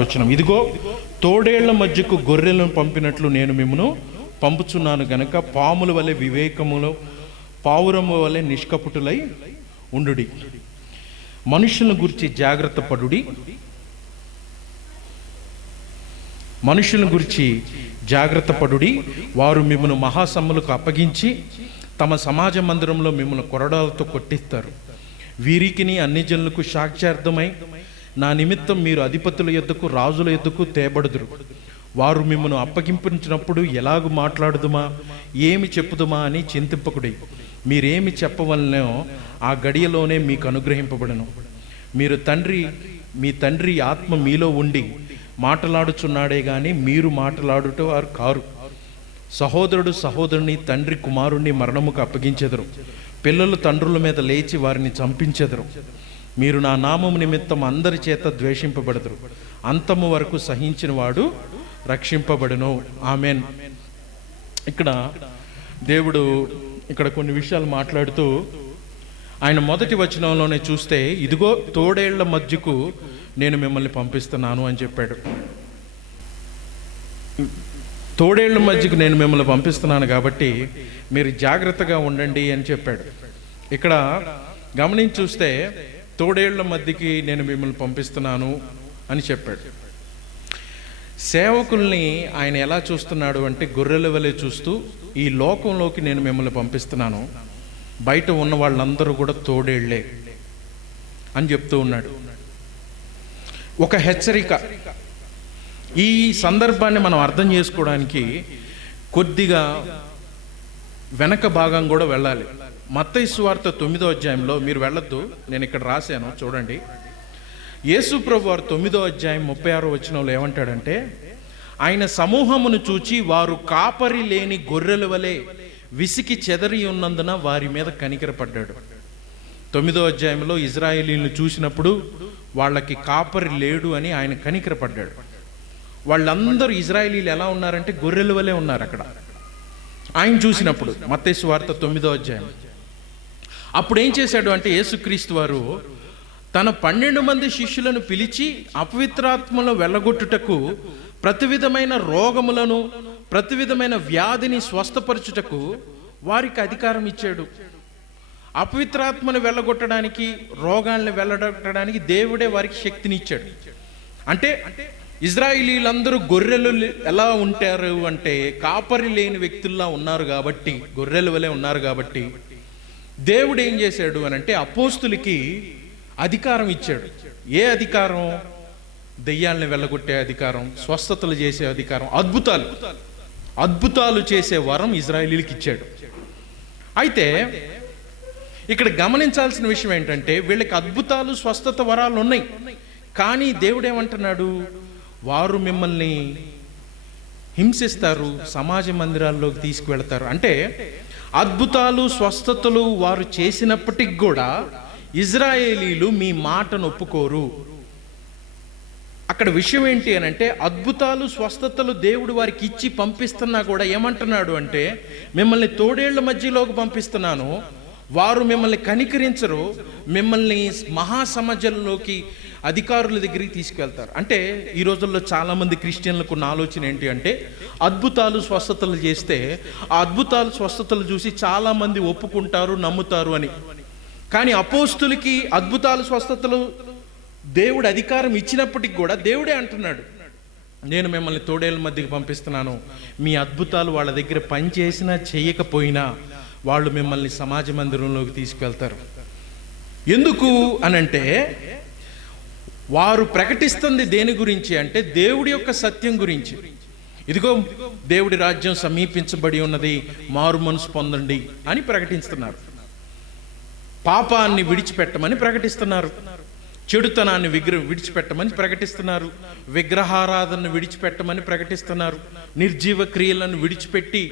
వచనం, ఇదిగో తోడేళ్ల మధ్యకు గొర్రెలను పంపినట్లు నేను మిమ్మను పంపుచున్నాను గనక పాముల వలె వివేకములో పావురము వలె నిష్కపటులై ఉండుడి. మనుషులను గురించి జాగ్రత్త పడుడి. మనుషులను గురించి జాగ్రత్త పడుడి. వారు మిమ్మల్ని మహాసమ్ములకు అప్పగించి తమ సమాజ మందిరంలో మిమ్మల్ని కొరడాలతో కొట్టిస్తారు. వీరికిని అన్ని జనులకు సాక్ష్యార్థమై నా నిమిత్తం మీరు అధిపతుల యొద్దకు రాజుల యొద్దకు తేబడుదురు. వారు మిమ్మల్ని అప్పగింపించినప్పుడు ఎలాగూ మాట్లాడుదుమా, ఏమి చెప్పుదుమా అని చింతింపకుడి. మీరేమి చెప్పవలనో ఆ గడియలోనే మీకు అనుగ్రహింపబడను. మీ తండ్రి ఆత్మ మీలో ఉండి మాట్లాడుచున్నాడే గాని మీరు మాట్లాడుట వారు కారు. సహోదరుడు సహోదరుని, తండ్రి కుమారుణ్ణి మరణముకు అప్పగించెదరు. పిల్లలు తండ్రుల మీద లేచి వారిని చంపించెదరు. మీరు నా నామము నిమిత్తం అందరి చేత ద్వేషింపబడదురు. అంతము వరకు సహించిన వాడు రక్షింపబడును. ఆమెన్. దేవుడు ఇక్కడ కొన్ని విషయాలు మాట్లాడుతూ ఆయన మొదటి వచనంలోనే చూస్తే, ఇదిగో తోడేళ్ల మధ్యకు నేను మిమ్మల్ని పంపిస్తున్నాను అని చెప్పాడు. తోడేళ్ల మధ్యకు నేను మిమ్మల్ని పంపిస్తున్నాను కాబట్టి మీరు జాగ్రత్తగా ఉండండి అని చెప్పాడు. ఇక్కడ గమనించి చూస్తే తోడేళ్ల మధ్యకి నేను మిమ్మల్ని పంపిస్తున్నాను అని చెప్పాడు. సేవకుల్ని ఆయన ఎలా చూస్తున్నాడు అంటే గొర్రెల వలె చూస్తూ, ఈ లోకంలోకి నేను మిమ్మల్ని పంపిస్తున్నాను, బయట ఉన్న వాళ్ళందరూ కూడా తోడేళ్లే అని చెప్తూ ఉన్నాడు. ఒక హెచ్చరిక. ఈ సందర్భాన్ని మనం అర్థం చేసుకోవడానికి కొద్దిగా వెనక భాగం కూడా వెళ్ళాలి. మత్తయి సువార్త 9వ అధ్యాయంలో, మీరు వెళ్ళొద్దు, నేను ఇక్కడ రాశాను చూడండి. యేసు ప్రభు వారు 9వ అధ్యాయం 36వ వచనంలో ఏమంటాడంటే, ఆయన సమూహమును చూచి వారు కాపరి లేని గొర్రెల వలె విసికి చెదరి ఉన్నందున వారి మీద కనికరపడ్డాడు. 9వ అధ్యాయంలో ఇజ్రాయేలీలను చూసినప్పుడు వాళ్ళకి కాపరి లేడు అని ఆయన కనికరపడ్డాడు. వాళ్ళందరూ ఇజ్రాయేలీలు ఎలా ఉన్నారంటే గొర్రెల వలె ఉన్నారు అక్కడ ఆయన చూసినప్పుడు. మత్తయి సువార్త 9వ అధ్యాయం. అప్పుడు ఏం చేశాడు అంటే యేసుక్రీస్తు వారు తన 12 మంది శిష్యులను పిలిచి అపవిత్రాత్మలను వెళ్ళగొట్టుటకు, ప్రతి విధమైన రోగములను, ప్రతి విధమైన వ్యాధిని స్వస్థపరచుటకు వారికి అధికారం ఇచ్చాడు. అపవిత్రాత్మను వెళ్ళగొట్టడానికి, రోగాల్ని వెళ్ళగొట్టడానికి దేవుడే వారికి శక్తిని ఇచ్చాడు. అంటే ఇజ్రాయిలీలందరూ గొర్రెలు ఎలా ఉంటారు అంటే కాపరి లేని వ్యక్తుల్లా ఉన్నారు కాబట్టి, గొర్రెల వలె ఉన్నారు కాబట్టి దేవుడు ఏం చేశాడు అని అంటే అపోస్తులకి అధికారం ఇచ్చాడు. ఏ అధికారం? దెయ్యాల్ని వెళ్ళగొట్టే అధికారం, స్వస్థతలు చేసే అధికారం, అద్భుతాలు చేసే వరం ఇజ్రాయేలీలకు ఇచ్చాడు. అయితే ఇక్కడ గమనించాల్సిన విషయం ఏంటంటే వీళ్ళకి అద్భుతాలు, స్వస్థత వరాలు ఉన్నాయి. కానీ దేవుడు ఏమంటున్నాడు? వారు మిమ్మల్ని హింసిస్తారు, సమాజ మందిరాల్లోకి తీసుకువెళతారు. అంటే అద్భుతాలు, స్వస్థతలు వారు చేసినప్పటికి కూడా ఇజ్రాయేలీలు మీ మాటను ఒప్పుకోరు. అక్కడ విషయం ఏంటి అని అంటే అద్భుతాలు, స్వస్థతలు దేవుడు వారికి ఇచ్చి పంపిస్తున్నా కూడా ఏమంటున్నాడు అంటే మిమ్మల్ని తోడేళ్ల మధ్యలోకి పంపిస్తున్నాను, వారు మిమ్మల్ని కనికరించరు, మిమ్మల్ని మహాసమాజంలోకి, అధికారుల దగ్గరికి తీసుకెళ్తారు. అంటే ఈ రోజుల్లో చాలామంది క్రిస్టియన్లకు ఉన్న ఆలోచన ఏంటి అంటే అద్భుతాలు, స్వస్థతలు చేస్తే ఆ అద్భుతాలు, స్వస్థతలు చూసి చాలామంది ఒప్పుకుంటారు, నమ్ముతారు అని. కానీ అపోస్తులకి అద్భుతాలు, స్వస్థతలు దేవుడు అధికారం ఇచ్చినప్పటికి కూడా దేవుడే అంటున్నాడు, నేను మిమ్మల్ని తోడేళ్ల మధ్యకి పంపిస్తున్నాను. మీ అద్భుతాలు వాళ్ళ దగ్గర పనిచేసినా చేయకపోయినా వాళ్ళు మిమ్మల్ని సమాజ మందిరంలోకి తీసుకెళ్తారు. ఎందుకు అనంటే వారు ప్రకటిస్తుంది దేని గురించి అంటే దేవుడి యొక్క సత్యం గురించి. ఇదిగో దేవుడి రాజ్యం సమీపించబడి ఉన్నది, మారు మనసు పొందండి అని ప్రకటిస్తున్నారు. పాపాన్ని విడిచిపెట్టమని ప్రకటిస్తున్నారు, చెడుతనాన్ని విడిచిపెట్టమని ప్రకటిస్తున్నారు, విగ్రహారాధనను విడిచిపెట్టమని ప్రకటిస్తున్నారు, నిర్జీవ క్రియలను విడిచిపెట్టి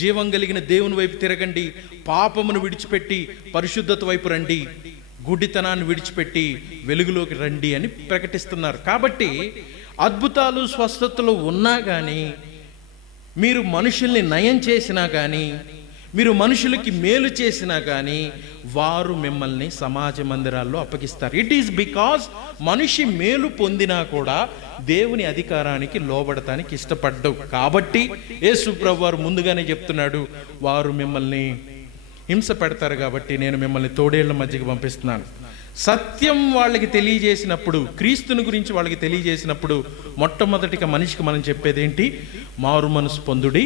జీవం కలిగిన దేవుని వైపు తిరగండి, పాపమును విడిచిపెట్టి పరిశుద్ధత వైపు రండి, గుడ్డితనాన్ని విడిచిపెట్టి వెలుగులోకి రండి అని ప్రకటిస్తున్నారు. కాబట్టి అద్భుతాలు, స్వస్థతలు ఉన్నా కానీ, మీరు మనుషుల్ని నయం చేసినా కానీ, మీరు మనుషులకి మేలు చేసినా కానీ వారు మిమ్మల్ని సమాజ మందిరాల్లో అప్పగిస్తారు. ఇట్ ఈస్ బికాజ్ మనిషి మేలు పొందినా కూడా దేవుని అధికారానికి లోబడటానికి ఇష్టపడ్డవు కాబట్టి యేసు ప్రభువారు ముందుగానే చెప్తున్నాడు, వారు మిమ్మల్ని హింస పెడతారు కాబట్టి నేను మిమ్మల్ని తోడేళ్ల మధ్యకి పంపిస్తున్నాను. సత్యం వాళ్ళకి తెలియజేసినప్పుడు, క్రీస్తుని గురించి వాళ్ళకి తెలియజేసినప్పుడు మొట్టమొదటిగా మనిషికి మనం చెప్పేది ఏంటి? మారు మనసు పొందుడి,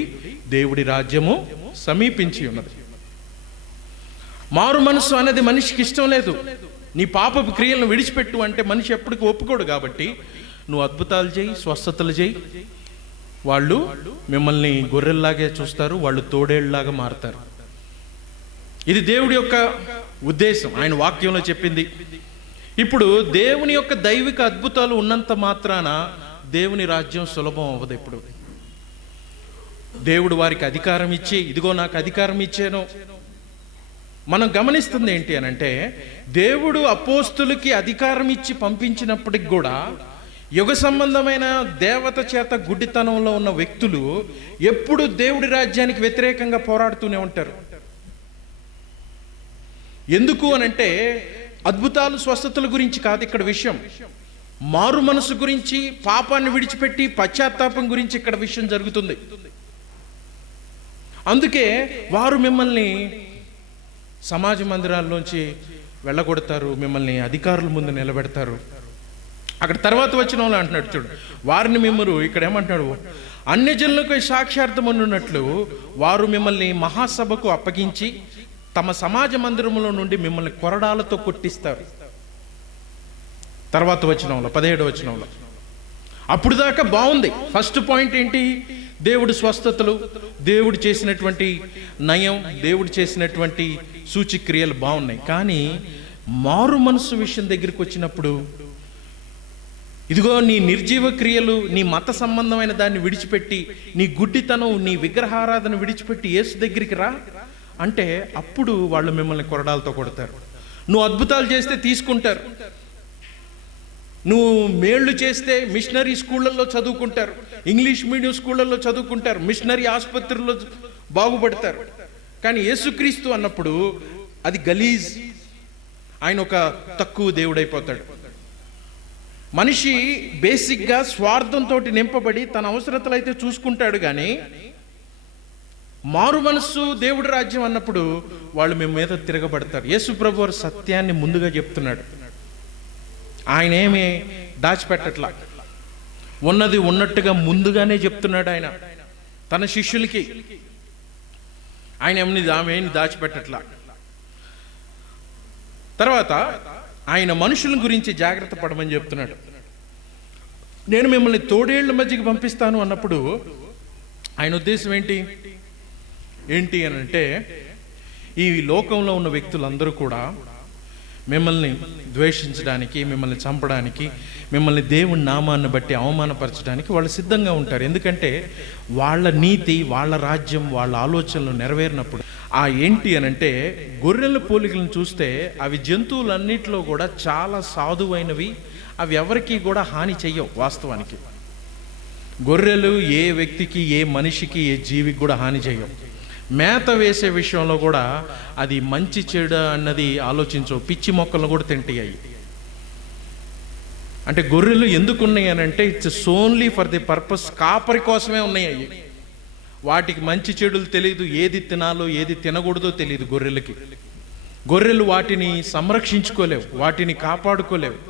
దేవుడి రాజ్యము సమీపించి ఉన్నది. మారు మనసు అనేది మనిషికి ఇష్టం లేదు. నీ పాపపు క్రియలను విడిచిపెట్టు అంటే మనిషి ఎప్పటికీ ఒప్పుకోడు. కాబట్టి నువ్వు అద్భుతాలు చేయి, స్వస్థతలు చేయి, వాళ్ళు మిమ్మల్ని గొర్రెల్లాగే చూస్తారు, వాళ్ళు తోడేళ్ళలాగా మారుతారు. ఇది దేవుడి యొక్క ఉద్దేశం, ఆయన వాక్యంలో చెప్పింది. ఇప్పుడు దేవుని యొక్క దైవిక అద్భుతాలు ఉన్నంత మాత్రాన దేవుని రాజ్యం సులభం అవ్వదు. ఇప్పుడు దేవుడు వారికి అధికారం ఇచ్చి, ఇదిగో నాకు అధికారం ఇచ్చాను. మనం గమనిస్తుంది ఏంటి అని అంటే, దేవుడు అపోస్తులకి అధికారం ఇచ్చి పంపించినప్పటికి కూడా యుగ సంబంధమైన దేవత చేత గుడ్డితనంలో ఉన్న వ్యక్తులు ఎప్పుడు దేవుడి రాజ్యానికి వ్యతిరేకంగా పోరాడుతూనే ఉంటారు. ఎందుకు అనంటే అద్భుతాలు స్వస్థతల గురించి కాదు ఇక్కడ విషయం, మారు మనసు గురించి, పాపాన్ని విడిచిపెట్టి పశ్చాత్తాపం గురించి ఇక్కడ విషయం జరుగుతుంది. అందుకే వారు మిమ్మల్ని సమాజ మందిరాల్లోంచి వెళ్ళగొడతారు, మిమ్మల్ని అధికారుల ముందు నిలబెడతారు. అక్కడ తర్వాత వచ్చిన వాళ్ళు అంటున్నాడు చూడు, వారిని మిమ్మల్ని ఇక్కడ ఏమంటున్నాడు, అన్యజనులకు సాక్షార్థం ఉన్నట్లు వారు మిమ్మల్ని మహాసభకు అప్పగించి తమ సమాజ మందిరంలో నుండి మిమ్మల్ని కొరడాలతో కొట్టిస్తారు. తర్వాత వచనంలో 17వ వచనంలో అప్పుడు దాకా బాగుంది. ఫస్ట్ పాయింట్ ఏంటి? దేవుడు స్వస్థతలు, దేవుడు చేసినటువంటి నయం, దేవుడు చేసినటువంటి సూచక్రియలు బాగున్నాయి. కానీ మారు మనసు విషయం దగ్గరికి వచ్చినప్పుడు, ఇదిగో నీ నిర్జీవ క్రియలు, నీ మత సంబంధమైన దాన్ని విడిచిపెట్టి, నీ గుడ్డితనం, నీ విగ్రహారాధన విడిచిపెట్టి యేసు దగ్గరికి రా అంటే అప్పుడు వాళ్ళు మిమ్మల్ని కొరడాలతో కొడతారు. నువ్వు అద్భుతాలు చేస్తే తీసుకుంటారు, నువ్వు మేళ్లు చేస్తే మిషనరీ స్కూళ్ళల్లో చదువుకుంటారు, ఇంగ్లీష్ మీడియం స్కూళ్ళల్లో చదువుకుంటారు, మిషనరీ ఆసుపత్రుల్లో బాగుపడతారు. కానీ యేసుక్రీస్తు అన్నప్పుడు అది గలీజ్, ఆయన ఒక తక్కువ దేవుడైపోతాడు. మనిషి బేసిక్గా స్వార్థంతో నింపబడి తన అవసరతలు అయితే చూసుకుంటాడు. కానీ మారు మనస్సు దేవుడి రాజ్యం అన్నప్పుడు వాళ్ళు మేము మీద తిరగబడతారు. యేసు ప్రభు వారు సత్యాన్ని ముందుగా చెప్తున్నాడు. ఆయన ఏమి దాచిపెట్టట్లా, ఉన్నది ఉన్నట్టుగా ముందుగానే చెప్తున్నాడు ఆయన తన శిష్యులకి. ఆయన ఆమె దాచిపెట్టట్లా. తర్వాత ఆయన మనుషుల గురించి జాగ్రత్త పడమని చెప్తున్నాడు. నేను మిమ్మల్ని తోడేళ్ల మధ్యకి పంపిస్తాను అన్నప్పుడు ఆయన ఉద్దేశం ఏంటి అని అంటే, ఈ లోకంలో ఉన్న వ్యక్తులందరూ కూడా మిమ్మల్ని ద్వేషించడానికి, మిమ్మల్ని చంపడానికి, మిమ్మల్ని దేవుని నామాన్ని బట్టి అవమానపరచడానికి వాళ్ళు సిద్ధంగా ఉంటారు. ఎందుకంటే వాళ్ళ నీతి, వాళ్ళ రాజ్యం, వాళ్ళ ఆలోచనలు నెరవేరినప్పుడు ఏంటి అని అంటే, గొర్రెల పోలికలను చూస్తే అవి జంతువులన్నిటిలో కూడా చాలా సాధువైనవి, అవి ఎవరికి కూడా హాని చెయ్యవు. వాస్తవానికి గొర్రెలు ఏ వ్యక్తికి, ఏ మనిషికి, ఏ జీవికి కూడా హాని చేయవు. మేత వేసే విషయంలో కూడా అది మంచి చెడు అన్నది ఆలోచించవు, పిచ్చి మొక్కలను కూడా తింటాయి. అంటే గొర్రెలు ఎందుకు ఉన్నాయి అని అంటే, it's only for the purpose, కాపరి కోసమే ఉన్నాయి. వాటికి మంచి చెడులు తెలియదు, ఏది తినాలో ఏది తినకూడదో తెలియదు గొర్రెలకి. గొర్రెలు వాటిని సంరక్షించుకోలేవు, వాటిని కాపాడుకోలేవు.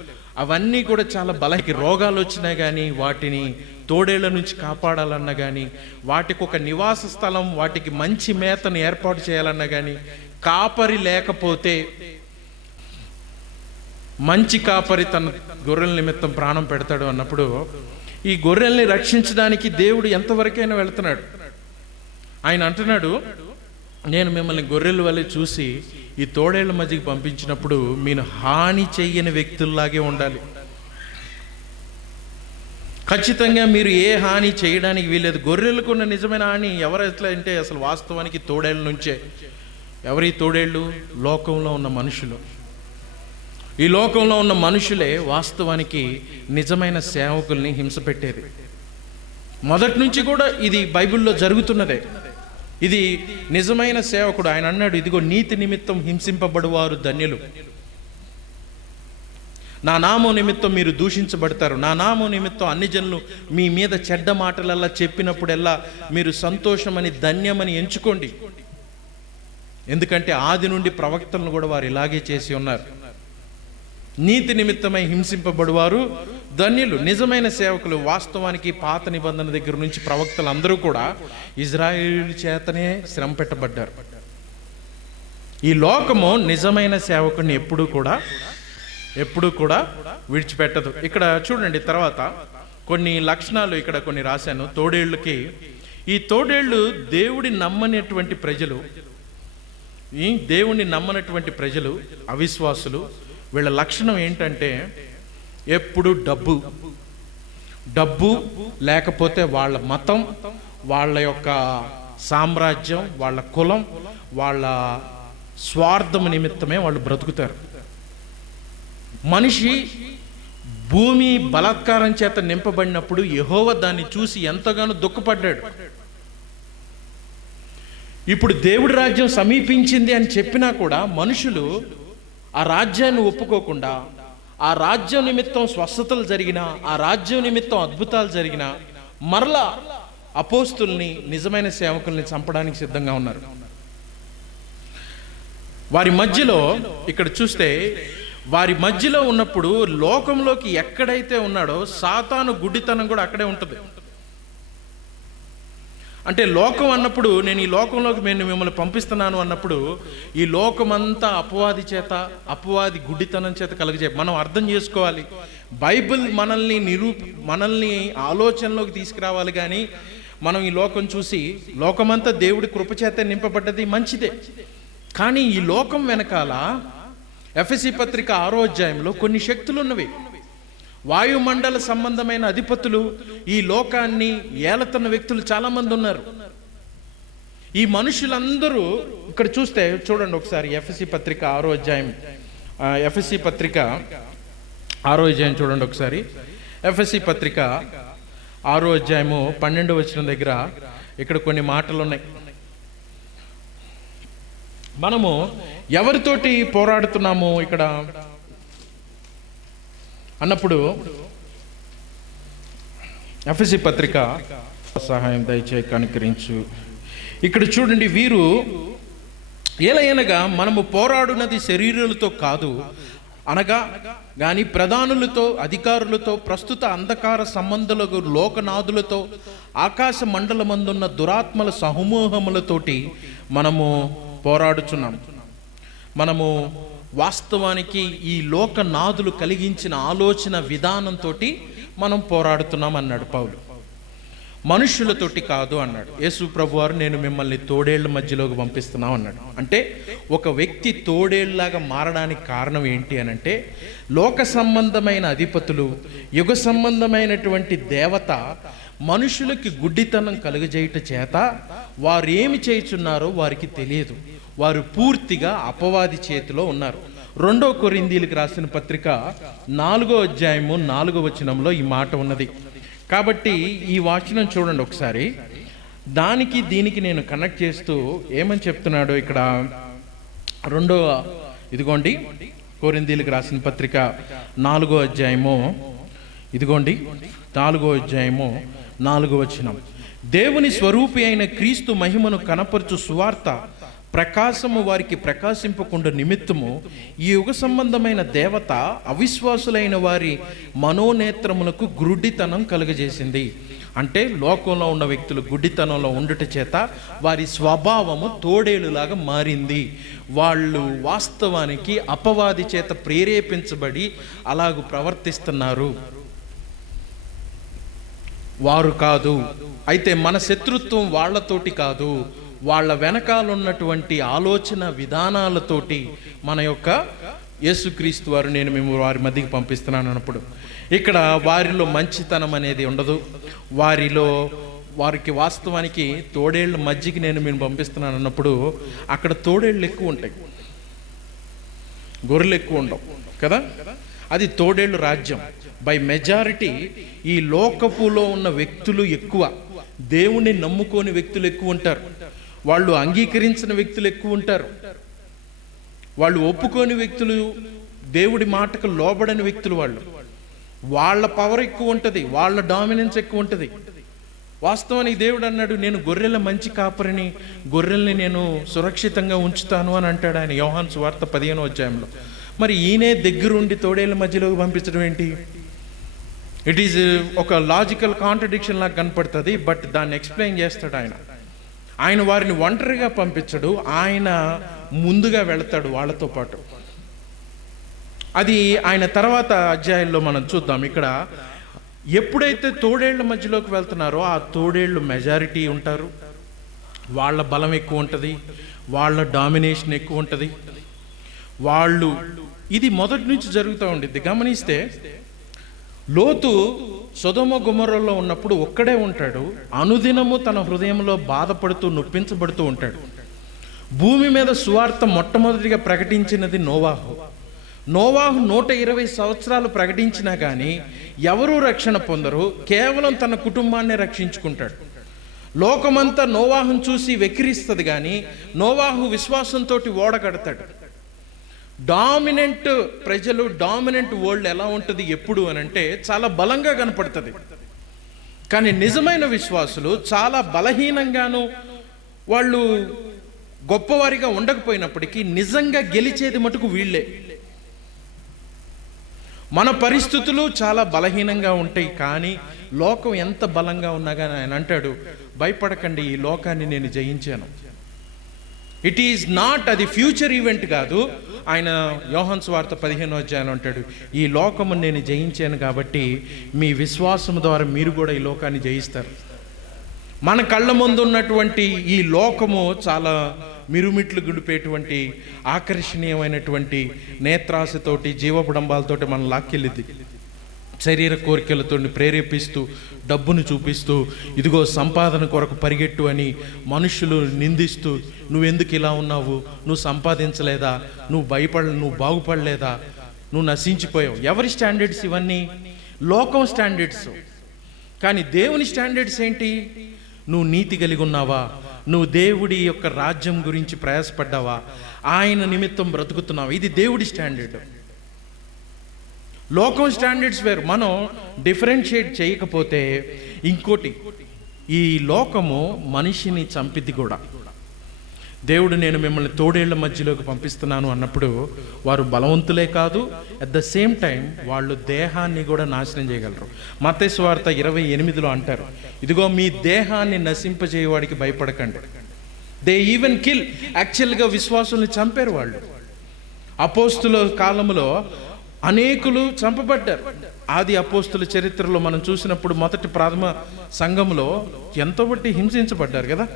అవన్నీ కూడా చాలా బలహీన, రోగాలు వచ్చినా కానీ వాటిని తోడేళ్ల నుంచి కాపాడాలన్నా కానీ, వాటికి ఒక నివాస స్థలం, వాటికి మంచి మేతను ఏర్పాటు చేయాలన్నా కానీ కాపరి లేకపోతే, మంచి కాపరి తన గొర్రెల నిమిత్తం ప్రాణం పెడతాడు అన్నప్పుడు ఈ గొర్రెల్ని రక్షించడానికి దేవుడు ఎంతవరకైనా వెళ్తున్నాడు. ఆయన అంటున్నాడు, నేను మిమ్మల్ని గొర్రెల వల్లే చూసి ఈ తోడేళ్ల మధ్యకి పంపించినప్పుడు మీరు హాని చెయ్యని వ్యక్తుల్లాగే ఉండాలి. ఖచ్చితంగా మీరు ఏ హాని చేయడానికి వీలేదు. గొర్రెలకు ఉన్న నిజమైన హాని ఎట్లా అంటే అసలు వాస్తవానికి తోడేళ్ళ నుంచే. ఎవరి తోడేళ్ళు? లోకంలో ఉన్న మనుషులు. ఈ లోకంలో ఉన్న మనుషులే వాస్తవానికి నిజమైన సేవకుల్ని హింస పెట్టేది. మొదటి నుంచి కూడా ఇది బైబిల్లో జరుగుతున్నదే. ఇది నిజమైన సేవకుడు. ఆయన అన్నాడు, ఇదిగో నీతి నిమిత్తం హింసింపబడువారు ధన్యులు. నా నామం నిమిత్తం మీరు దూషించబడతారు. నా నామం నిమిత్తం అన్ని జనులు మీ మీద చెడ్డ మాటలల్లా చెప్పినప్పుడల్లా మీరు సంతోషమని ధన్యమని ఎంచుకోండి. ఎందుకంటే ఆది నుండి ప్రవక్తలను కూడా వారు ఇలాగే చేసి ఉన్నారు. నీతి నిమిత్తమై హింసింపబడువారు ధన్యులు. నిజమైన సేవకులు. వాస్తవానికి పాత నిబంధన దగ్గర నుంచి ప్రవక్తలు అందరూ కూడా ఇజ్రాయేలు చేతనే శ్రమ పెట్టబడ్డారు. ఈ లోకము నిజమైన సేవకుని ఎప్పుడూ కూడా విడిచిపెట్టదు. ఇక్కడ చూడండి, తర్వాత కొన్ని లక్షణాలు ఇక్కడ కొన్ని రాశాను. తోడేళ్ళకి, ఈ తోడేళ్ళు దేవుడిని నమ్మనటువంటి ప్రజలు, అవిశ్వాసులు. వీళ్ళ లక్షణం ఏంటంటే ఎప్పుడు డబ్బు లేకపోతే వాళ్ళ మతం, వాళ్ళ యొక్క సామ్రాజ్యం, వాళ్ళ కులం, వాళ్ళ స్వార్థం నిమిత్తమే వాళ్ళు బ్రతుకుతారు. మనిషి భూమి బలాత్కారం చేత నింపబడినప్పుడు యెహోవా దాన్ని చూసి ఎంతగానో దుఃఖపడ్డాడు. ఇప్పుడు దేవుడి రాజ్యం సమీపించింది అని చెప్పినా కూడా మనుషులు ఆ రాజ్యాన్ని ఒప్పుకోకుండా, ఆ రాజ్యం నిమిత్తం స్వస్థతలు జరిగినా, ఆ రాజ్యం నిమిత్తం అద్భుతాలు జరిగినా మరలా అపోస్తుల్ని, నిజమైన సేవకుల్ని చంపడానికి సిద్ధంగా ఉన్నారు. వారి మధ్యలో ఇక్కడ చూస్తే, వారి మధ్యలో ఉన్నప్పుడు లోకంలోకి ఎక్కడైతే ఉన్నాడో సాతాను గుడ్డితనం కూడా అక్కడే ఉంటుంది. అంటే లోకం అన్నప్పుడు, నేను ఈ లోకంలోకి నేను మిమ్మల్ని పంపిస్తున్నాను అన్నప్పుడు ఈ లోకమంతా అపవాది గుడ్డితనం చేత కలగజే మనం అర్థం చేసుకోవాలి. బైబిల్ మనల్ని ఆలోచనలోకి తీసుకురావాలి. కానీ మనం ఈ లోకం చూసి, లోకమంతా దేవుడి కృపచేత నింపబడ్డది, మంచిదే. కానీ ఈ లోకం వెనకాల ఎఫెసీ పత్రిక 6వ అధ్యాయంలో కొన్ని శక్తులు ఉన్నవి. వాయుమండల సంబంధమైన అధిపతులు, ఈ లోకాన్ని ఏలతున్న వ్యక్తులు చాలా మంది ఉన్నారు. ఈ మనుషులందరూ ఇక్కడ చూస్తే చూడండి ఒకసారి, ఎఫెసీ పత్రిక 6వ అధ్యాయం, ఎఫెసీ పత్రిక 6వ అధ్యాయం చూడండి ఒకసారి. ఎఫెసీ పత్రిక 6వ అధ్యాయము 12వ వచనం దగ్గర ఇక్కడ కొన్ని మాటలు ఉన్నాయి. మనము ఎవరితోటి పోరాడుతున్నాము ఇక్కడ అన్నప్పుడు, ఎఫెసీ పత్రిక, సహాయం దయచేసి కనుకరించు. ఇక్కడ చూడండి, వీరు ఏలయనగా మనము పోరాడునది శరీరులతో కాదు, అనగా కానీ ప్రధానులతో, అధికారులతో, ప్రస్తుత అంధకార సంబంధులకు, లోకనాథులతో, ఆకాశ మండలమందున్న దురాత్మల సమూహములతోటి మనము పోరాడుచున్నాం. మనము వాస్తవానికి ఈ లోకనాథులు కలిగించిన ఆలోచన విధానంతో మనం పోరాడుతున్నాం అన్నాడు పౌలు. మనుషులతోటి కాదు అన్నాడు. యేసు ప్రభువారు, నేను మిమ్మల్ని తోడేళ్ల మధ్యలోకి పంపిస్తున్నాం అన్నాడు. అంటే ఒక వ్యక్తి తోడేళ్లాగా మారడానికి కారణం ఏంటి అని అంటే, లోక సంబంధమైన అధిపతులు, యుగ సంబంధమైనటువంటి దేవత మనుషులకి గుడ్డితనం కలుగజేయుట చేత వారు ఏమి చేయుచున్నారో వారికి తెలియదు. వారు పూర్తిగా అపవాది చేతిలో ఉన్నారు. 2వ కొరింథీయులకు రాసిన పత్రిక 4వ అధ్యాయము 4వ వచనంలో ఈ మాట ఉన్నది. కాబట్టి ఈ వచనం చూడండి ఒకసారి. దీనికి నేను కనెక్ట్ చేస్తూ ఏమని చెప్తున్నాడో ఇక్కడ, ఇదిగోండి కొరింథీయులకు రాసిన పత్రిక 4వ అధ్యాయము, ఇదిగోండి 4వ అధ్యాయము 4వ వచనం. దేవుని స్వరూపి అయిన క్రీస్తు మహిమను కనపరచు సువార్త ప్రకాశము వారికి ప్రకాశింపకుండా నిమిత్తము ఈ యుగ సంబంధమైన దేవత అవిశ్వాసులైన వారి మనోనేత్రములకు గుడ్డితనం కలుగజేసింది. అంటే లోకంలో ఉన్న వ్యక్తులు గుడ్డితనంలో ఉండుట చేత వారి స్వభావము తోడేలులాగా మారింది. వాళ్ళు వాస్తవానికి అపవాది చేత ప్రేరేపించబడి అలాగూ ప్రవర్తిస్తున్నారు. వారు కాదు. అయితే మన శత్రుత్వం వాళ్ళతోటి కాదు, వాళ్ళ వెనకాలన్నటువంటి ఆలోచన విధానాలతోటి మన యొక్క యేసుక్రీస్తు వారు, నేను మేము వారి మధ్యకి పంపిస్తున్నాను అన్నప్పుడు ఇక్కడ వారిలో మంచితనం అనేది ఉండదు. వారికి వాస్తవానికి తోడేళ్ళ మధ్యకి నేను మేము పంపిస్తున్నాను అన్నప్పుడు అక్కడ తోడేళ్ళు ఎక్కువ ఉంటాయి, గొర్రెలు ఎక్కువ ఉండవు కదా. అది తోడేళ్ళు రాజ్యం. బై మెజారిటీ ఈ లోకపులో ఉన్న వ్యక్తులు ఎక్కువ, దేవుణ్ణి నమ్ముకోని వ్యక్తులు ఎక్కువ ఉంటారు. వాళ్ళు అంగీకరించిన వ్యక్తులు ఎక్కువ ఉంటారు, వాళ్ళు ఒప్పుకోని వ్యక్తులు, దేవుడి మాటకు లోబడని వ్యక్తులు, వాళ్ళ పవర్ ఎక్కువ ఉంటుంది, వాళ్ళ డామినెన్స్ ఎక్కువ ఉంటుంది. వాస్తవానికి దేవుడు అన్నాడు, నేను గొర్రెల మంచి కాపరిని, గొర్రెల్ని నేను సురక్షితంగా ఉంచుతాను అని అంటాడు ఆయన యోహాను సువార్త 15వ అధ్యాయంలో. మరి ఈయనే దగ్గరుండి తోడేళ్ళ మధ్యలోకి పంపించడం ఏంటి? ఇట్ ఈజ్ ఒక లాజికల్ కాంట్రడిక్షన్ లాగా కనపడుతుంది. బట్ దాన్ని ఎక్స్ప్లెయిన్ చేస్తాడు ఆయన వారిని ఒంటరిగా పంపించడు, ఆయన ముందుగా వెళతాడు వాళ్ళతో పాటు. అది ఆయన తర్వాత అధ్యాయంలో మనం చూద్దాం. ఇక్కడ ఎప్పుడైతే తోడేళ్ల మధ్యలోకి వెళ్తున్నారో ఆ తోడేళ్ళు మెజారిటీ ఉంటారు, వాళ్ళ బలం ఎక్కువ ఉంటుంది, వాళ్ళ డామినేషన్ ఎక్కువ ఉంటుంది, వాళ్ళు ఇది మొదటి నుంచి జరుగుతూ ఉండిద్ది. గమనిస్తే లోతు సొదొమ గొమొర్రాలో ఉన్నప్పుడు ఒక్కడే ఉంటాడు, అనుదినము తన హృదయంలో బాధపడుతూ నొప్పించబడుతూ ఉంటాడు. భూమి మీద సువార్త మొట్టమొదటిగా ప్రకటించినది నోవాహు. 120 సంవత్సరాలు ప్రకటించినా కానీ ఎవరూ రక్షణ పొందరు, కేవలం తన కుటుంబాన్ని రక్షించుకుంటాడు. లోకమంతా నోవాహును చూసి వెక్కిరిస్తుంది, కానీ నోవాహు విశ్వాసంతో ఓడ కడతాడు. డామినెంట్ ప్రజలు, డామినెంట్ వరల్డ్ ఎలా ఉంటుంది ఎప్పుడు అని అంటే చాలా బలంగా కనపడుతుంది, కానీ నిజమైన విశ్వాసులు చాలా బలహీనంగాను, వాళ్ళు గొప్పవారిగా ఉండకపోయినప్పటికీ నిజంగా గెలిచేది మటుకు వీళ్ళే. మన పరిస్థితులు చాలా బలహీనంగా ఉంటాయి, కానీ లోకం ఎంత బలంగా ఉన్నా కానీ ఆయన అంటాడు, భయపడకండి, ఈ లోకాన్ని నేను జయించాను. ఇట్ ఈజ్ నాట్, అది ఫ్యూచర్ ఈవెంట్ కాదు. ఆయన యోహాను సువార్త 15వ అధ్యాయం అంటాడు, ఈ లోకము నేను జయించాను కాబట్టి మీ విశ్వాసం ద్వారా మీరు కూడా ఈ లోకాన్ని జయిస్తారు. మన కళ్ళ ముందు ఉన్నటువంటి ఈ లోకము చాలా మిరుమిట్లు గుడిపేటువంటి ఆకర్షణీయమైనటువంటి నేత్రాశతోటి, జీవపుడంబాలతోటి మనం లాక్కెళ్ళింది. శరీర కోరికలతో ప్రేరేపిస్తూ, డబ్బును చూపిస్తూ, ఇదిగో సంపాదన కొరకు పరిగెట్టు అని మనుషులు నిందిస్తూ, నువ్వెందుకు ఇలా ఉన్నావు, నువ్వు సంపాదించలేదా, నువ్వు బాగుపడలేదా, నువ్వు నశించిపోయావు. ఎవరి స్టాండర్డ్స్ ఇవన్నీ? లోకం స్టాండర్డ్స్. కానీ దేవుని స్టాండర్డ్స్ ఏంటి? నువ్వు నీతి కలిగి ఉన్నావా, నువ్వు దేవుడి యొక్క రాజ్యం గురించి ప్రయాసపడ్డావా, ఆయన నిమిత్తం బ్రతుకుతున్నావా, ఇది దేవుడి స్టాండర్డ్. లోకం స్టాండర్డ్స్ వేరు. మనం డిఫరెన్షియేట్ చేయకపోతే ఇంకోటి, ఈ లోకము మనిషిని చంపిద్ది కూడా. దేవుడు నేను మిమ్మల్ని తోడేళ్ల మధ్యలోకి పంపిస్తున్నాను అన్నప్పుడు వారు బలవంతులే కాదు, అట్ ద సేమ్ టైం వాళ్ళు దేహాన్ని కూడా నాశనం చేయగలరు. మత్తయి సువార్త 28లో అంటారు, ఇదిగో మీ దేహాన్ని నశింపజేయవాడికి భయపడకండి. They even kill. యాక్చువల్గా విశ్వాసుల్ని చంపారు వాళ్ళు. అపోస్తుల కాలంలో అనేకులు చంపబడ్డారు. ఆది అపోస్తుల చరిత్రలో మనం చూసినప్పుడు మొదటి ప్రాథమ సంఘంలో ఎంతో బట్టి హింసించబడ్డారు కదా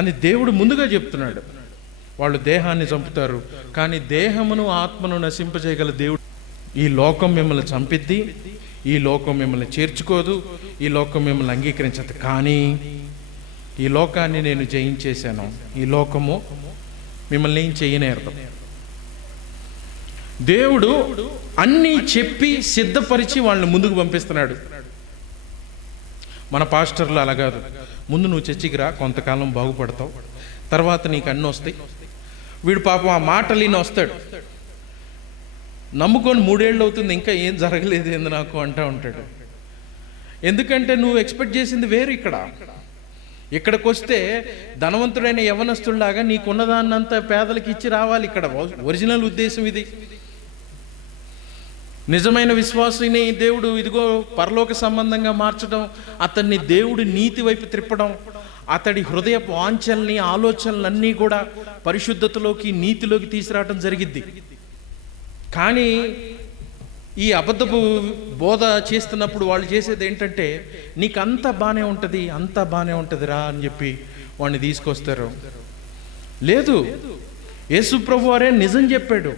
అని దేవుడు ముందుగా చెప్తున్నాడు. వాళ్ళు దేహాన్ని చంపుతారు, కానీ దేహమును ఆత్మను నశింపజేయగల దేవుడు. ఈ లోకం మిమ్మల్ని చంపిద్ది, ఈ లోకం మిమ్మల్ని చేర్చుకోదు, ఈ లోకం మిమ్మల్ని అంగీకరించదు, కానీ ఈ లోకాన్ని నేను జయించేశాను, ఈ లోకము మిమ్మల్ని ఏం చేయనేరదు. దేవుడు అన్నీ చెప్పి సిద్ధపరిచి వాళ్ళని ముందుకు పంపిస్తున్నాడు. మన పాస్టర్లు అలా కాదు, ముందు నువ్వు చర్చికి రా, కొంతకాలం బాగుపడతావు, తర్వాత నీకు అన్నీ వస్తాయి. వీడు పాపం ఆ మాటలు వస్తాడు, నమ్ముకొని 3 ఏళ్ళు అవుతుంది, ఇంకా ఏం జరగలేదు ఏంది నాకు అంటూ ఉంటాడు. ఎందుకంటే నువ్వు ఎక్స్పెక్ట్ చేసింది వేరు. ఇక్కడికి వస్తే ధనవంతుడైన యవనస్తుడిలాగా నీకున్నదాన్నంతా పేదలకు ఇచ్చి రావాలి. ఇక్కడ ఒరిజినల్ ఉద్దేశం ఇది. నిజమైన విశ్వాసిని దేవుడు ఇదిగో పరలోక సంబంధంగా మార్చడం, అతన్ని దేవుడు నీతి వైపు త్రిప్పడం, అతడి హృదయపు వాంఛల్ని, ఆలోచనలన్నీ కూడా పరిశుద్ధతలోకి, నీతిలోకి తీసుకురావడం జరిగిద్ది. కానీ ఈ అబద్ధపు బోధ చేస్తున్నప్పుడు వాళ్ళు చేసేది ఏంటంటే, నీకు అంతా బాగానే ఉంటుంది, అంతా బాగానే ఉంటుందిరా అని చెప్పి వాడిని తీసుకొస్తారు. లేదు, యేసు ప్రభు వారే నిజం చెప్పాడు.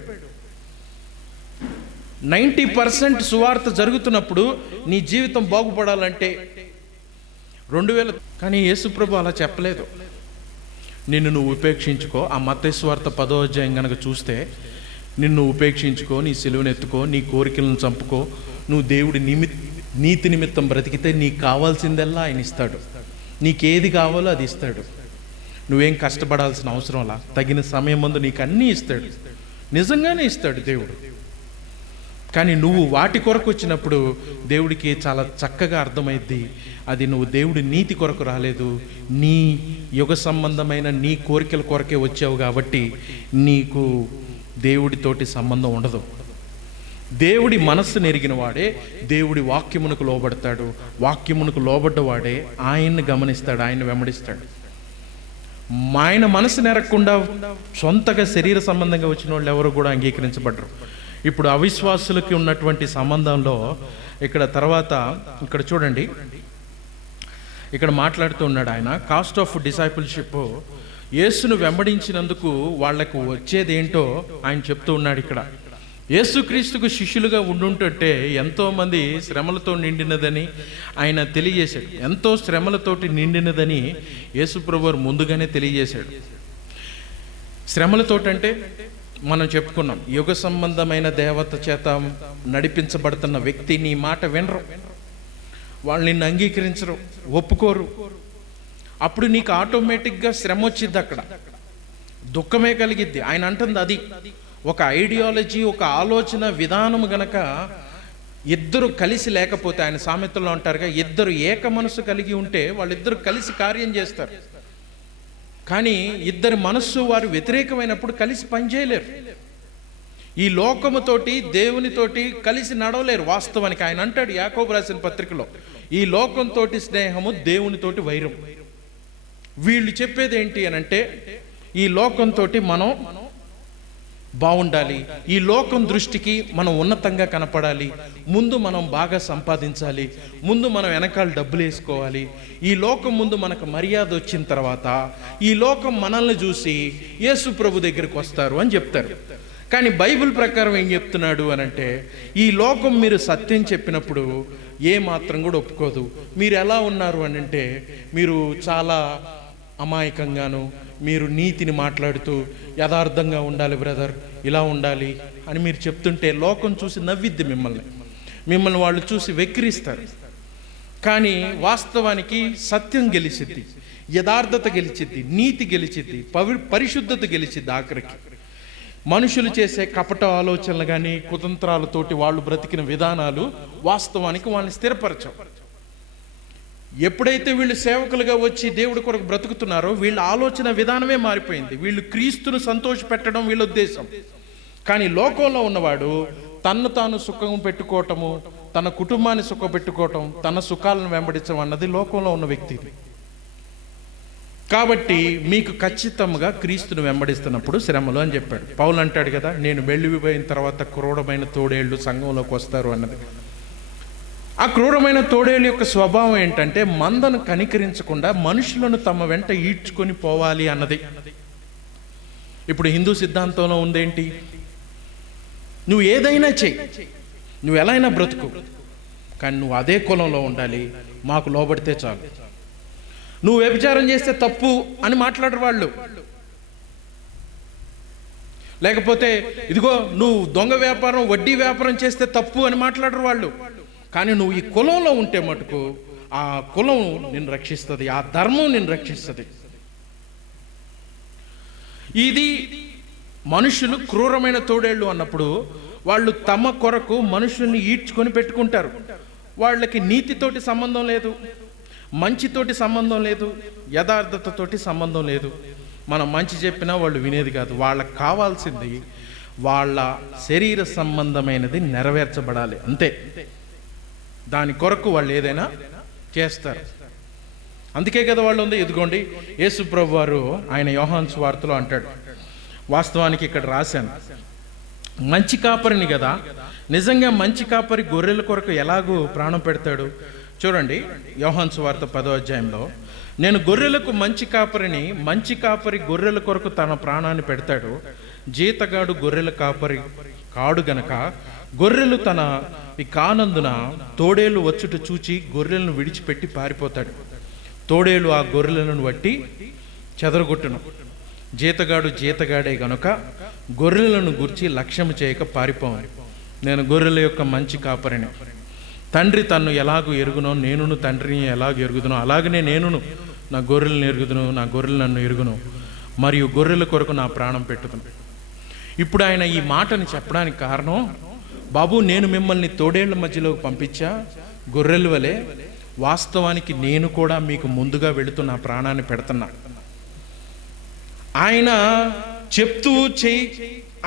90% సువార్త జరుగుతున్నప్పుడు నీ జీవితం బాగుపడాలంటే 2000. కానీ యేసు ప్రభు అలా చెప్పలేదు. నిన్ను నువ్వు ఉపేక్షించుకో. ఆ మత్తయి సువార్త 10వ అధ్యాయం కనుక చూస్తే, నిన్ను ఉపేక్షించుకో, నీ సిలువను ఎత్తుకో, నీ కోరికలను చంపుకో, నువ్వు దేవుడి నీతి నిమిత్తం బ్రతికితే నీకు కావాల్సిందల్లా ఆయన ఇస్తాడు. నీకేది కావాలో అది ఇస్తాడు. నువ్వేం కష్టపడాల్సిన అవసరంలా, తగిన సమయం ముందు నీకు అన్నీ ఇస్తాడు, నిజంగానే ఇస్తాడు దేవుడు. కానీ నువ్వు వాటి కొరకు వచ్చినప్పుడు దేవుడికి చాలా చక్కగా అర్థమైద్ది, అది నువ్వు దేవుడి నీతి కొరకు రాలేదు, నీ యుగ సంబంధమైన నీ కోరికల కొరకే వచ్చావు కాబట్టి నీకు దేవుడితోటి సంబంధం ఉండదు. దేవుడి మనస్సు నెరిగిన వాడే దేవుడి వాక్యమునకు లోబడతాడు, వాక్యమునకు లోబడ్డవాడే ఆయన్ని గమనిస్తాడు, ఆయన్ని వెంబడిస్తాడు. ఆయన మనసు నెరగకుండా సొంతగా శరీర సంబంధంగా వచ్చిన వాళ్ళు ఎవరు కూడా అంగీకరించబడరు. ఇప్పుడు అవిశ్వాసులకి ఉన్నటువంటి సంబంధంలో ఇక్కడ చూడండి, ఇక్కడ మాట్లాడుతూ ఉన్నాడు ఆయన, కాస్ట్ ఆఫ్ డిసైపుల్షిప్, యేసును వెంబడించినందుకు వాళ్లకు వచ్చేదేంటో ఆయన చెప్తూ ఉన్నాడు. ఇక్కడ యేసుక్రీస్తుకు శిష్యులుగా ఉండుంటే ఎంతోమంది శ్రమలతో నిండినదని ఆయన తెలియజేశాడు. ఎంతో శ్రమలతోటి నిండినదని యేసుప్రభువు ముందుగానే తెలియజేశాడు. శ్రమలతోటంటే మనం చెప్పుకున్నాం, యుగ సంబంధమైన దేవత చేత నడిపించబడుతున్న వ్యక్తి నీ మాట వినరు, వాళ్ళు నిన్ను అంగీకరించరు, ఒప్పుకోరు. అప్పుడు నీకు ఆటోమేటిక్గా శ్రమ వచ్చిద్ది, అక్కడ దుఃఖమే కలిగిద్ది. ఆయన అంటుంది అది ఒక ఐడియాలజీ, ఒక ఆలోచన విధానం గనక ఇద్దరు కలిసి లేకపోతే, ఆయన సామెతల్లో అంటారుగా, ఇద్దరు ఏక మనసు కలిగి ఉంటే వాళ్ళిద్దరు కలిసి కార్యం చేస్తారు. కానీ ఇద్దరి మనస్సు వారు వ్యతిరేకమైనప్పుడు కలిసి పనిచేయలేరు. ఈ లోకముతోటి దేవునితోటి కలిసి నడవలేరు. వాస్తవానికి ఆయన అంటాడు యాకోబు రాసిన పత్రికలో, ఈ లోకంతో స్నేహము, దేవునితోటి వైరం. వీళ్ళు చెప్పేది ఏంటి అని అంటే, ఈ లోకంతో మనం బాగుండాలి, ఈ లోకం దృష్టికి మనం ఉన్నతంగా కనపడాలి, ముందు మనం బాగా సంపాదించాలి, ముందు మనం వెనకాల డబ్బులు వేసుకోవాలి, ఈ లోకం ముందు మనకు మర్యాద వచ్చిన తర్వాత ఈ లోకం మనల్ని చూసి యేసు ప్రభు దగ్గరికి వస్తారు అని చెప్తారు. కానీ బైబిల్ ప్రకారం ఏం చెప్తున్నాడు అని అంటే, ఈ లోకం మీరు సత్యం చెప్పినప్పుడు ఏ మాత్రం కూడా ఒప్పుకోదు. మీరు ఎలా ఉన్నారు అని అంటే, మీరు చాలా అమాయకంగాను, మీరు నీతిని మాట్లాడుతూ యథార్థంగా ఉండాలి బ్రదర్, ఇలా ఉండాలి అని మీరు చెప్తుంటే లోకం చూసి నవ్విద్ది మిమ్మల్ని వాళ్ళు చూసి వెక్కిరిస్తారు. కానీ వాస్తవానికి సత్యం గెలిచిద్ది, యథార్థత గెలిచిద్ది, నీతి గెలిచిద్ది, పరిశుద్ధత గెలిచిద్ది. ఆఖరికి మనుషులు చేసే కపట ఆలోచనలు కానీ కుతంత్రాలతోటి వాళ్ళు బ్రతికిన విధానాలు వాస్తవానికి వాళ్ళని స్థిరపరచవు. ఎప్పుడైతే వీళ్ళు సేవకులుగా వచ్చి దేవుడి కొరకు బ్రతుకుతున్నారో వీళ్ళ ఆలోచన విధానమే మారిపోయింది. వీళ్ళు క్రీస్తును సంతోష పెట్టడం వీళ్ళ ఉద్దేశం. కానీ లోకంలో ఉన్నవాడు తన్ను తాను సుఖం పెట్టుకోవటము, తన కుటుంబాన్ని సుఖపెట్టుకోవటం, తన సుఖాలను వెంబడించడం అన్నది లోకంలో ఉన్న వ్యక్తిది. కాబట్టి మీకు ఖచ్చితంగా క్రీస్తును వెంబడిస్తున్నప్పుడు శ్రమలు అని చెప్పాడు. పౌలు అంటాడు కదా, నేను వెళ్ళిపోయిన తర్వాత క్రూరమైన తోడేళ్ళు సంఘంలోకి వస్తారు అన్నది. ఆ క్రూరమైన తోడేళ్ళ యొక్క స్వభావం ఏంటంటే, మందను కనికరించకుండా మనుషులను తమ వెంట ఈడ్చుకొని పోవాలి అన్నది. ఇప్పుడు హిందూ సిద్ధాంతంలో ఉందేంటి, నువ్వు ఏదైనా చెయ్యి, నువ్వు ఎలా అయినా బ్రతుకు, కానీ నువ్వు అదే కులంలో ఉండాలి, మాకు లోబడితే చాలు. నువ్వు వ్యభిచారం చేస్తే తప్పు అని మాట్లాడరు వాళ్ళు. లేకపోతే ఇదిగో నువ్వు దొంగ వ్యాపారం, వడ్డీ వ్యాపారం చేస్తే తప్పు అని మాట్లాడరు వాళ్ళు. కానీ నువ్వు ఈ కులంలో ఉంటే మటుకు ఆ కులం నిన్ను రక్షిస్తుంది, ఆ ధర్మం నిన్ను రక్షిస్తుంది. ఇది మనుషులు క్రూరమైన తోడేళ్ళు అన్నప్పుడు వాళ్ళు తమ కొరకు మనుషుల్ని ఈడ్చుకొని పెట్టుకుంటారు. వాళ్ళకి నీతితోటి సంబంధం లేదు, మంచితోటి సంబంధం లేదు, యథార్థతతోటి సంబంధం లేదు. మనం మంచి చెప్పినా వాళ్ళు వినేది కాదు. వాళ్ళకి కావాల్సింది వాళ్ళ శరీర సంబంధమైనది నెరవేర్చబడాలి, అంతే. దాని కొరకు వాళ్ళు ఏదైనా చేస్తారు. అందుకే కదా వాళ్ళు ఉంది. ఇదిగోండి యేసు ప్రభు వారు ఆయన యోహాను సువార్తలో అంటాడు, వాస్తవానికి ఇక్కడ రాశాను, మంచి కాపరిని కదా, నిజంగా మంచి కాపరి గొర్రెల కొరకు ఎలాగూ ప్రాణం పెడతాడు. చూడండి యోహాను సువార్త 10వ అధ్యాయంలో, నేను గొర్రెలకు మంచి కాపరిని, మంచి కాపరి గొర్రెల కొరకు తన ప్రాణాన్ని పెడతాడు, జీతగాడు గొర్రెల కాపరి కాడు గనక గొర్రెలు తన కానందున తోడేళ్ళు వచ్చుట చూచి గొర్రెలను విడిచిపెట్టి పారిపోతాడు. తోడేళ్ళు ఆ గొర్రెలను బట్టి చెదరగొట్టును. జీతగాడు జీతగాడే గనుక గొర్రెలను గుర్చి లక్ష్యము చేయక పారిపోవాలి. నేను గొర్రెల యొక్క మంచి కాపరిని. తండ్రి తన్ను ఎలాగూ ఎరుగునో, నేనును తండ్రిని ఎలాగ ఎరుగుదునో అలాగనే నేనును నా గొర్రెలను ఎరుగుదును, నా గొర్రెలు నన్ను ఎరుగును, మరియు గొర్రెల కొరకు నా ప్రాణం పెట్టుదును. ఇప్పుడు ఆయన ఈ మాటని చెప్పడానికి కారణం, బాబు నేను మిమ్మల్ని తోడేళ్ల మధ్యలోకి పంపించా గొర్రెల వలె, వాస్తవానికి నేను కూడా మీకు ముందుగా వెళుతూ నా ప్రాణాన్ని పెడుతున్నా. ఆయన చెప్తూ చెయ్యి,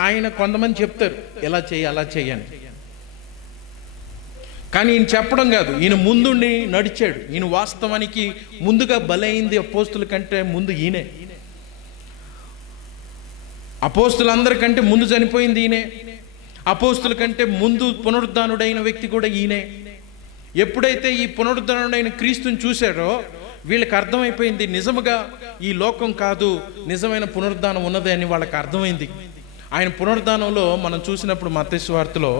ఆయన కొంతమంది చెప్తారు ఎలా చెయ్యి అలా చెయ్యని, కానీ ఈయన చెప్పడం కాదు, ఈయన ముందుండి నడిచాడు. ఈయన వాస్తవానికి ముందుగా బలైంది అపోస్తుల కంటే ముందు ఈయనే. అపోస్తులందరికంటే ముందు చనిపోయింది ఈయనే. అపోస్తుల కంటే ముందు పునరుద్ధానుడైన వ్యక్తి కూడా ఈయనే. ఎప్పుడైతే ఈ పునరుద్ధానుడైన క్రీస్తుని చూశారో వీళ్ళకి అర్థమైపోయింది, నిజముగా ఈ లోకం కాదు, నిజమైన పునరుద్ధానం ఉన్నదే అని వాళ్ళకి అర్థమైంది. ఆయన పునరుద్ధానంలో మనం చూసినప్పుడు మత్తయి సువార్తలో,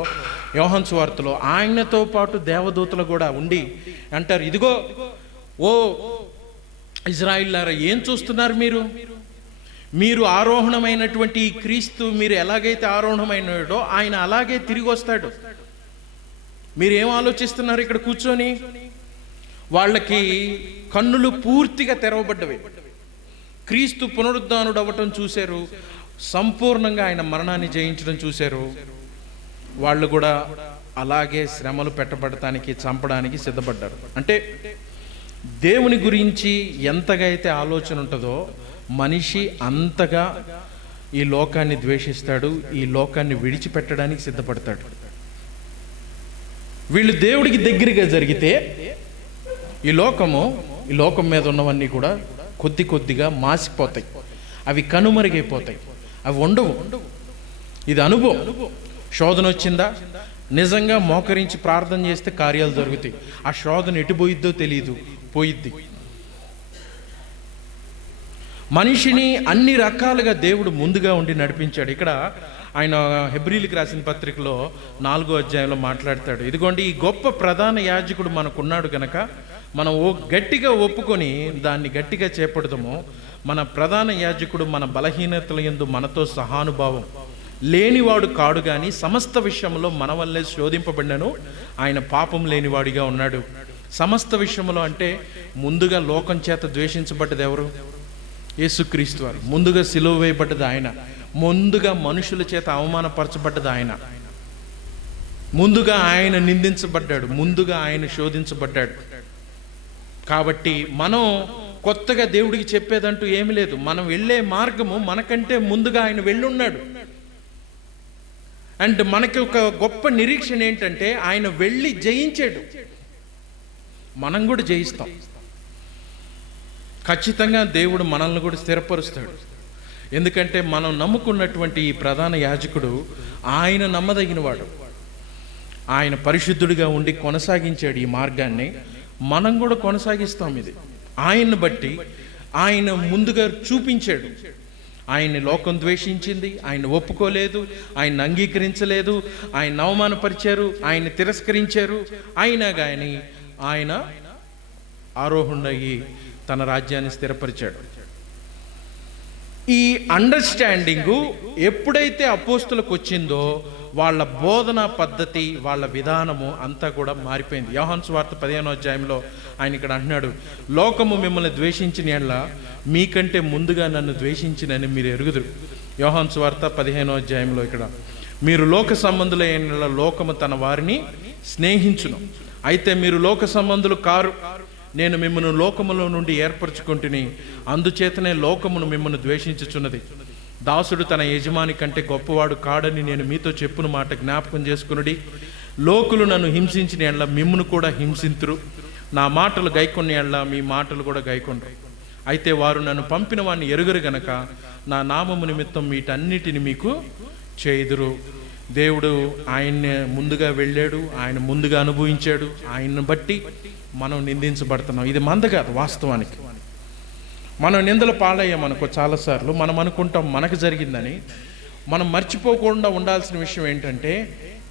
యోహాను సువార్తలో ఆయనతో పాటు దేవదూతలు కూడా ఉండి అంటారు, ఇదిగో ఓ ఇజ్రాయిల్లారా ఏం చూస్తున్నారు మీరు ఆరోహణమైనటువంటి ఈ క్రీస్తు మీరు ఎలాగైతే ఆరోహణమైనాడో ఆయన అలాగే తిరిగి వస్తాడు. మీరేం ఆలోచిస్తున్నారు ఇక్కడ కూర్చొని? వాళ్ళకి కన్నులు పూర్తిగా తెరవబడ్డవి. క్రీస్తు పునరుద్ధానుడు అవ్వటం చూశారు, సంపూర్ణంగా ఆయన మరణాన్ని జయించడం చూశారు. వాళ్ళు కూడా అలాగే శ్రమలు పెట్టబడటానికి, చంపడానికి సిద్ధపడ్డారు. అంటే దేవుని గురించి ఎంతగా అయితే ఆలోచన ఉంటుందో మనిషి అంతగా ఈ లోకాన్ని ద్వేషిస్తాడు, ఈ లోకాన్ని విడిచిపెట్టడానికి సిద్ధపడతాడు. వీళ్ళు దేవుడికి దగ్గరగా జరిగితే ఈ లోకం మీద ఉన్నవన్నీ కూడా కొద్ది కొద్దిగా మాసిపోతాయి, అవి కనుమరుగైపోతాయి, అవి ఉండవు. ఇది అనుభవం. శోధన వచ్చిందా, నిజంగా మోకరించి ప్రార్థన చేస్తే కార్యాలు జరుగుతాయి. ఆ శోధన ఎటు పోయిద్దో తెలియదు, పోయిద్ది. మనిషిని అన్ని రకాలుగా దేవుడు ముందుగా ఉండి నడిపించాడు. ఇక్కడ ఆయన హెబ్రీలకు రాసిన పత్రికలో 4వ అధ్యాయంలో మాట్లాడతాడు, ఇదిగోండి ఈ గొప్ప ప్రధాన యాజకుడు మనకున్నాడు కనుక మనం గట్టిగా ఒప్పుకొని దాన్ని గట్టిగా చేపడదాము. మన ప్రధాన యాజకుడు మన బలహీనతల యందు మనతో సహానుభావం లేనివాడు కాడు, కానీ సమస్త విషయంలో మన వల్లే శోధింపబడినను ఆయన పాపం లేనివాడిగా ఉన్నాడు. సమస్త విషయంలో అంటే ముందుగా లోకం చేత ద్వేషించబడ్డది ఎవరు? యేసుక్రీస్తు వారు. ముందుగా సిలువ వేయబడ్డది ఆయన. ముందుగా మనుషుల చేత అవమానపరచబడ్డది ఆయన. ముందుగా ఆయన నిందించబడ్డాడు, ముందుగా ఆయన శోధించబడ్డాడు. కాబట్టి మనం కొత్తగా దేవుడికి చెప్పేదంటూ ఏమి లేదు. మనం వెళ్ళే మార్గము మనకంటే ముందుగా ఆయన వెళ్ళున్నాడు. అండ్ మనకి ఒక గొప్ప నిరీక్షణ ఏంటంటే ఆయన వెళ్ళి జయించాడు, మనం కూడా జయిస్తాం. ఖచ్చితంగా దేవుడు మనల్ని కూడా స్థిరపరుస్తాడు. ఎందుకంటే మనం నమ్ముకున్నటువంటి ఈ ప్రధాన యాజకుడు ఆయన నమ్మదగినవాడు. ఆయన పరిశుద్ధుడిగా ఉండి కొనసాగించాడు ఈ మార్గాన్ని, మనం కూడా కొనసాగిస్తాం. ఇది ఆయన్ని బట్టి ఆయన ముందుగా చూపించాడు. ఆయన్ని లోకం ద్వేషించింది, ఆయన ఒప్పుకోలేదు, ఆయన అంగీకరించలేదు, ఆయన అవమానపరిచారు, ఆయన తిరస్కరించారు. అయినా కానీ ఆయన ఆరోహణయ్యి తన రాజ్యాన్ని స్థిరపరిచాడు. ఈ అండర్స్టాండింగు ఎప్పుడైతే అపోస్తులకు వచ్చిందో వాళ్ళ బోధనా పద్ధతి, వాళ్ళ విధానము అంతా కూడా మారిపోయింది. యోహాను సువార్త 15వ అధ్యాయంలో ఆయన ఇక్కడ అంటున్నాడు, లోకము మిమ్మల్ని ద్వేషించిన యెడల మీకంటే ముందుగా నన్ను ద్వేషించినని మీరు ఎరుగుదురు. యోహాను సువార్త 15వ అధ్యాయంలో ఇక్కడ, మీరు లోక సంబంధులైన లోకము తన వారిని స్నేహించును, అయితే మీరు లోక సంబంధులు కారు, నేను మిమ్మల్ని లోకములో నుండి ఏర్పరచుకుంటుని, అందుచేతనే లోకమును మిమ్మల్ని ద్వేషించుచున్నది. దాసుడు తన యజమాని కంటే గొప్పవాడు కాడని నేను మీతో చెప్పున మాట జ్ఞాపకం చేసుకునుడి. లోకులు నన్ను హింసించిన యెడల మిమ్మును కూడా హింసింతురు, నా మాటలు గైకొన్న యెడల మీ మాటలు కూడా గైకొండ్రు. అయితే వారు నన్ను పంపిన వాడిని ఎరుగరు గనక నా నామము నిమిత్తం వీటన్నిటిని మీకు చేయుదురు. దేవుడు ఆయన్ని ముందుగా వెళ్ళాడు, ఆయన ముందుగా అనుభవించాడు. ఆయన్ని బట్టి మనం నిందించబడుతున్నాం. ఇది మంద కాదు. వాస్తవానికి మనం నిందల పాలయ్యామనుకో చాలాసార్లు మనం అనుకుంటాం మనకు జరిగిందని. మనం మర్చిపోకుండా ఉండాల్సిన విషయం ఏంటంటే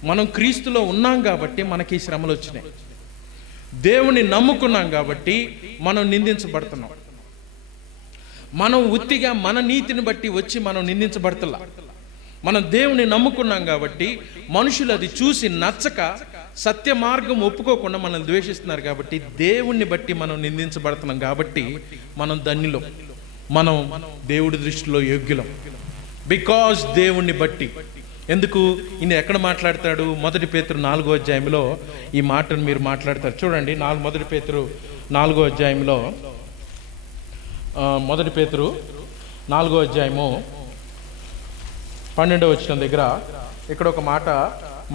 మనం క్రీస్తులో ఉన్నాం కాబట్టి మనకి ఈ శ్రమలు వచ్చినాయి. దేవుని నమ్ముకున్నాం కాబట్టి మనం నిందించబడుతున్నాం. మనం ఉత్తిగా మన నీతిని బట్టి వచ్చి మనం నిందించబడతలా. మనం దేవుని నమ్ముకున్నాం కాబట్టి మనుషులు అది చూసి నచ్చక సత్య మార్గం ఒప్పుకోకుండా మనల్ని ద్వేషిస్తున్నారు కాబట్టి, దేవుణ్ణి బట్టి మనం నిందించబడుతున్నాం కాబట్టి మనం ధన్యులం, మనం దేవుడి దృష్టిలో యోగ్యులం. బికాజ్ దేవుణ్ణి బట్టి. ఎందుకు? ఈయన ఎక్కడ మాట్లాడతాడు? 1 పేతురు 4వ అధ్యాయంలో ఈ మాటను మీరు మాట్లాడతారు. చూడండి, 1 పేతురు 4వ అధ్యాయంలో 1 పేతురు 4వ అధ్యాయము 12వ వచనం దగ్గర ఇక్కడ ఒక మాట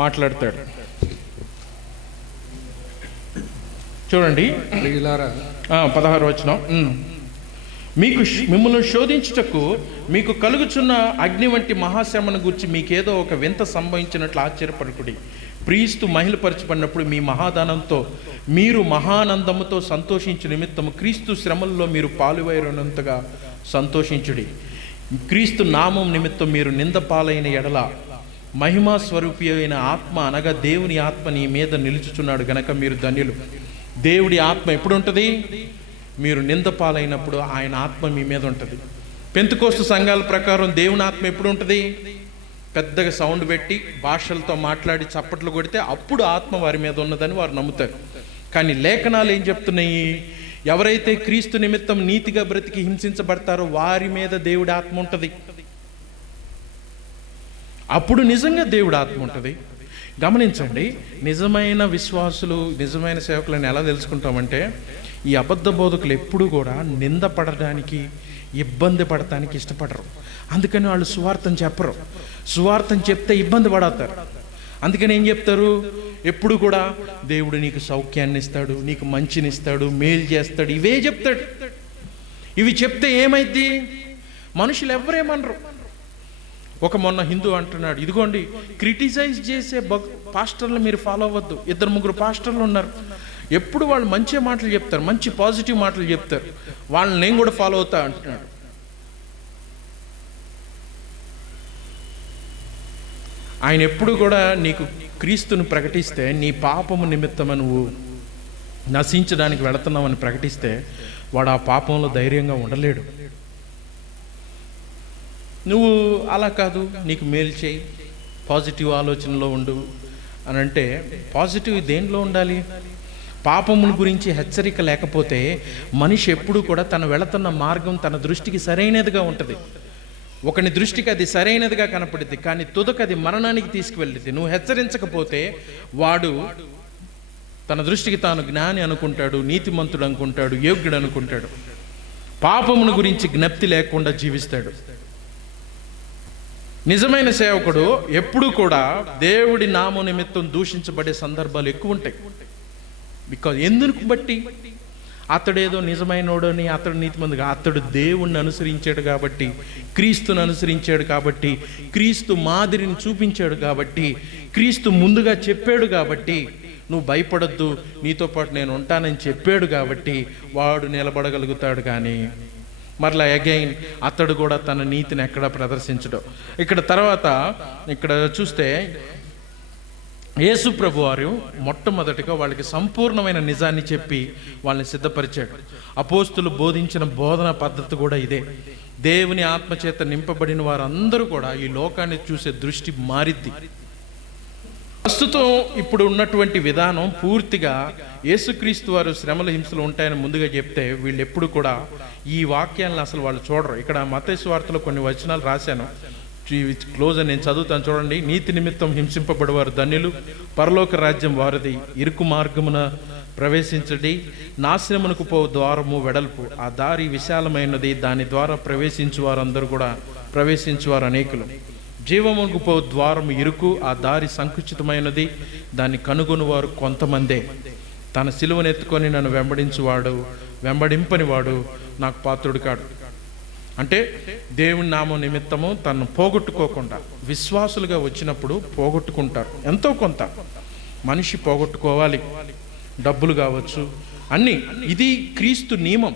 మాట్లాడతాడు. చూడండి, 16వ వచనం. మిమ్మల్ని శోధించుటకు మీకు కలుగుచున్న అగ్ని వంటి మహాశ్రమను గురించి మీకేదో ఒక వింత సంభవించినట్లు ఆశ్చర్యపడకుడి. క్రీస్తు మహిళపరచబడినప్పుడు మీ మహాదానంతో మీరు మహానందముతో సంతోషించు నిమిత్తము క్రీస్తు శ్రమల్లో మీరు పాలువైనంతగా సంతోషించుడి. క్రీస్తు నామం నిమిత్తం మీరు నింద పాలైన ఎడల మహిమా స్వరూపి అయిన ఆత్మ అనగా దేవుని ఆత్మ నీ మీద నిలుచుచున్నాడు గనక మీరు ధన్యులు. దేవుడి ఆత్మ ఎప్పుడు ఉంటుంది? మీరు నింద పాలైనప్పుడు ఆయన ఆత్మ మీ మీద ఉంటుంది. పెంతెకోస్తు సంఘాల ప్రకారం దేవుని ఆత్మ ఎప్పుడు ఉంటుంది? పెద్దగా సౌండ్ పెట్టి భాషలతో మాట్లాడి చప్పట్లు కొడితే అప్పుడు ఆత్మ వారి మీద ఉన్నదని వారు నమ్ముతారు. కానీ లేఖనాలు ఏం చెప్తున్నాయి? ఎవరైతే క్రీస్తు నిమిత్తం నీతిగా బ్రతికి హింసించబడతారో వారి మీద దేవుడి ఆత్మ ఉంటుంది. అప్పుడు నిజంగా దేవుడి ఆత్మ ఉంటుంది. గమనించండి, నిజమైన విశ్వాసులు, నిజమైన సేవకులను ఎలా తెలుసుకుంటామంటే, ఈ అబద్ధ బోధకులు ఎప్పుడు కూడా నిందపడడానికి, ఇబ్బంది పడటానికి ఇష్టపడరు. అందుకని వాళ్ళు సువార్తను చెప్పరు. సువార్తను చెప్తే ఇబ్బంది పడతారు. అందుకని ఏం చెప్తారు? ఎప్పుడు కూడా దేవుడు నీకు సౌఖ్యాన్ని ఇస్తాడు, నీకు మంచిని ఇస్తాడు, మేలు చేస్తాడు, ఇవే చెప్తాడు. ఇవి చెప్తే ఏమైద్ది? మనుషులు ఎవరేమనరు. ఒక మొన్న హిందూ అంటున్నాడు, ఇదిగోండి క్రిటిసైజ్ చేసే పాస్టర్లు మీరు ఫాలో అవ్వద్దు. 2-3 పాస్టర్లు ఉన్నారు, ఎప్పుడు వాళ్ళు మంచి మాటలు చెప్తారు, మంచి పాజిటివ్ మాటలు చెప్తారు, వాళ్ళని నేను కూడా ఫాలో అవుతా అంటున్నాడు. ఆయన ఎప్పుడు కూడా నీకు క్రీస్తుని ప్రకటిస్తే, నీ పాపము నిమిత్తము నువ్వు నశించడానికి వెళుతున్నావని ప్రకటిస్తే వాడు ఆ పాపంలో ధైర్యంగా ఉండలేడు. నువ్వు అలా కాదు, నీకు మేలు చేయి, పాజిటివ్ ఆలోచనలో ఉండు అని అంటే, పాజిటివ్ దేంట్లో ఉండాలి? పాపమును గురించి హెచ్చరిక లేకపోతే మనిషి ఎప్పుడు కూడా తను వెళుతున్న మార్గం తన దృష్టికి సరైనదిగా ఉంటుంది. ఒకని దృష్టికి అది సరైనదిగా కనపడుద్ది, కానీ తుదకు అది మరణానికి తీసుకువెళ్ళింది. నువ్వు హెచ్చరించకపోతే వాడు తన దృష్టికి తాను జ్ఞాని అనుకుంటాడు, నీతిమంతుడు అనుకుంటాడు, యోగ్యుడు అనుకుంటాడు. పాపమును గురించి జ్ఞప్తి లేకుండా జీవిస్తాడు. నిజమైన సేవకుడు ఎప్పుడు కూడా దేవుడి నామ నిమిత్తం దూషించబడే సందర్భాలు ఎక్కువ ఉంటాయి. బికాజ్ ఎందుకు బట్టి? అతడేదో నిజమైనోడని, అతడు నీతిమంతుగా, అతడు దేవుణ్ణి అనుసరించాడు కాబట్టి, క్రీస్తుని అనుసరించాడు కాబట్టి, క్రీస్తు మాదిరిని చూపించాడు కాబట్టి, క్రీస్తు ముందుగా చెప్పాడు కాబట్టి, నువ్వు భయపడొద్దు, నీతో పాటు నేను ఉంటానని చెప్పాడు కాబట్టి వాడు నిలబడగలుగుతాడు. కానీ మరలా అగైన్ అతడు కూడా తన నీతిని ఎక్కడ ప్రదర్శించడం. ఇక్కడ తర్వాత ఇక్కడ చూస్తే యేసు ప్రభు వారు మొట్టమొదటిగా వాళ్ళకి సంపూర్ణమైన నిజాన్ని చెప్పి వాళ్ళని సిద్ధపరిచాడు. అపోస్తులు బోధించిన బోధన పద్ధతి కూడా ఇదే. దేవుని ఆత్మచేత నింపబడిన వారందరూ కూడా ఈ లోకాన్ని చూసే దృష్టి మారిద్ది. ప్రస్తుతం ఇప్పుడు ఉన్నటువంటి విధానం పూర్తిగా యేసుక్రీస్తు వారు శ్రమల హింసలు ఉంటాయని ముందుగా చెప్తే వీళ్ళు ఎప్పుడు కూడా ఈ వాక్యాలను అసలు వాళ్ళు చూడరు. ఇక్కడ మత్తయి సువార్తలో కొన్ని వచనాలు రాశాను, క్లోజ్ అని నేను చదువుతాను చూడండి. నీతి నిమిత్తం హింసింపబడేవారు ధన్యులు, పరలోక రాజ్యం వారిది. ఇరుకు మార్గమున ప్రవేశించడి, నాశనమునకు పో ద్వారము వెడల్పు, ఆ దారి విశాలమైనది, దాని ద్వారా ప్రవేశించు వారందరూ కూడా ప్రవేశించువారు అనేకులు. జీవమునకు పో ద్వారము ఇరుకు, ఆ దారి సంకుచితమైనది, దాన్ని కనుగొనివారు కొంతమందే. తన సిలువను ఎత్తుకొని నన్ను వెంబడింపని వాడు నాకు పాత్రుడు కాడు. అంటే దేవుని నామం నిమిత్తము తను పోగొట్టుకోకుండా విశ్వాసులుగా వచ్చినప్పుడు పోగొట్టుకుంటారు. ఎంతో కొంత మనిషి పోగొట్టుకోవాలి, డబ్బులు కావచ్చు, అన్నీ. ఇది క్రీస్తు నియమం.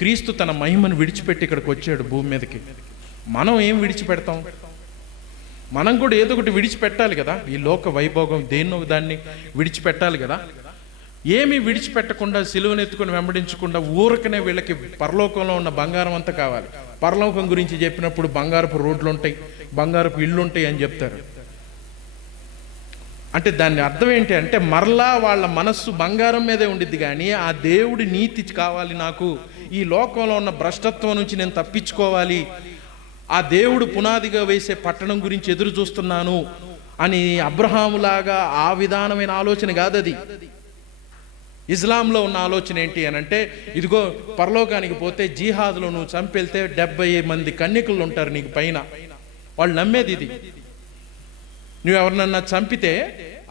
క్రీస్తు తన మహిమను విడిచిపెట్టి ఇక్కడికి వచ్చాడు భూమి మీదకి. మనం ఏం విడిచిపెడతాం? మనం కూడా ఏదో ఒకటి విడిచిపెట్టాలి కదా. ఈ లోక వైభోగం దేన్నో దాన్ని విడిచిపెట్టాలి కదా. ఏమీ విడిచిపెట్టకుండా సిలువను ఎత్తుకొని వెంబడించకుండా ఊరకనే వీళ్ళకి పరలోకంలో ఉన్న బంగారం అంతా కావాలి. పరలోకం గురించి చెప్పినప్పుడు బంగారపు రోడ్లు ఉంటాయి, బంగారపు ఇళ్ళు ఉంటాయి అని చెప్తారు. అంటే దాని అర్థం ఏంటి అంటే మరలా వాళ్ళ మనస్సు బంగారం మీదే ఉండిద్ది, కానీ ఆ దేవుడి నీతి కావాలి నాకు, ఈ లోకంలో ఉన్న భ్రష్టత్వం నుంచి నేను తప్పించుకోవాలి, ఆ దేవుడు పునాదిగా వేసే పట్టణం గురించి ఎదురు చూస్తున్నాను అని అబ్రహాములాగా ఆ విధానమైన ఆలోచన కాదు అది. ఇస్లాంలో ఉన్న ఆలోచన ఏంటి అని అంటే, ఇదిగో పరలోకానికి పోతే జిహాద్లో నువ్వు చంపెళ్తే 70 మంది కన్యకులు ఉంటారు నీకు పైన. వాళ్ళు నమ్మేది ఇది. నువ్వు ఎవరినన్నా చంపితే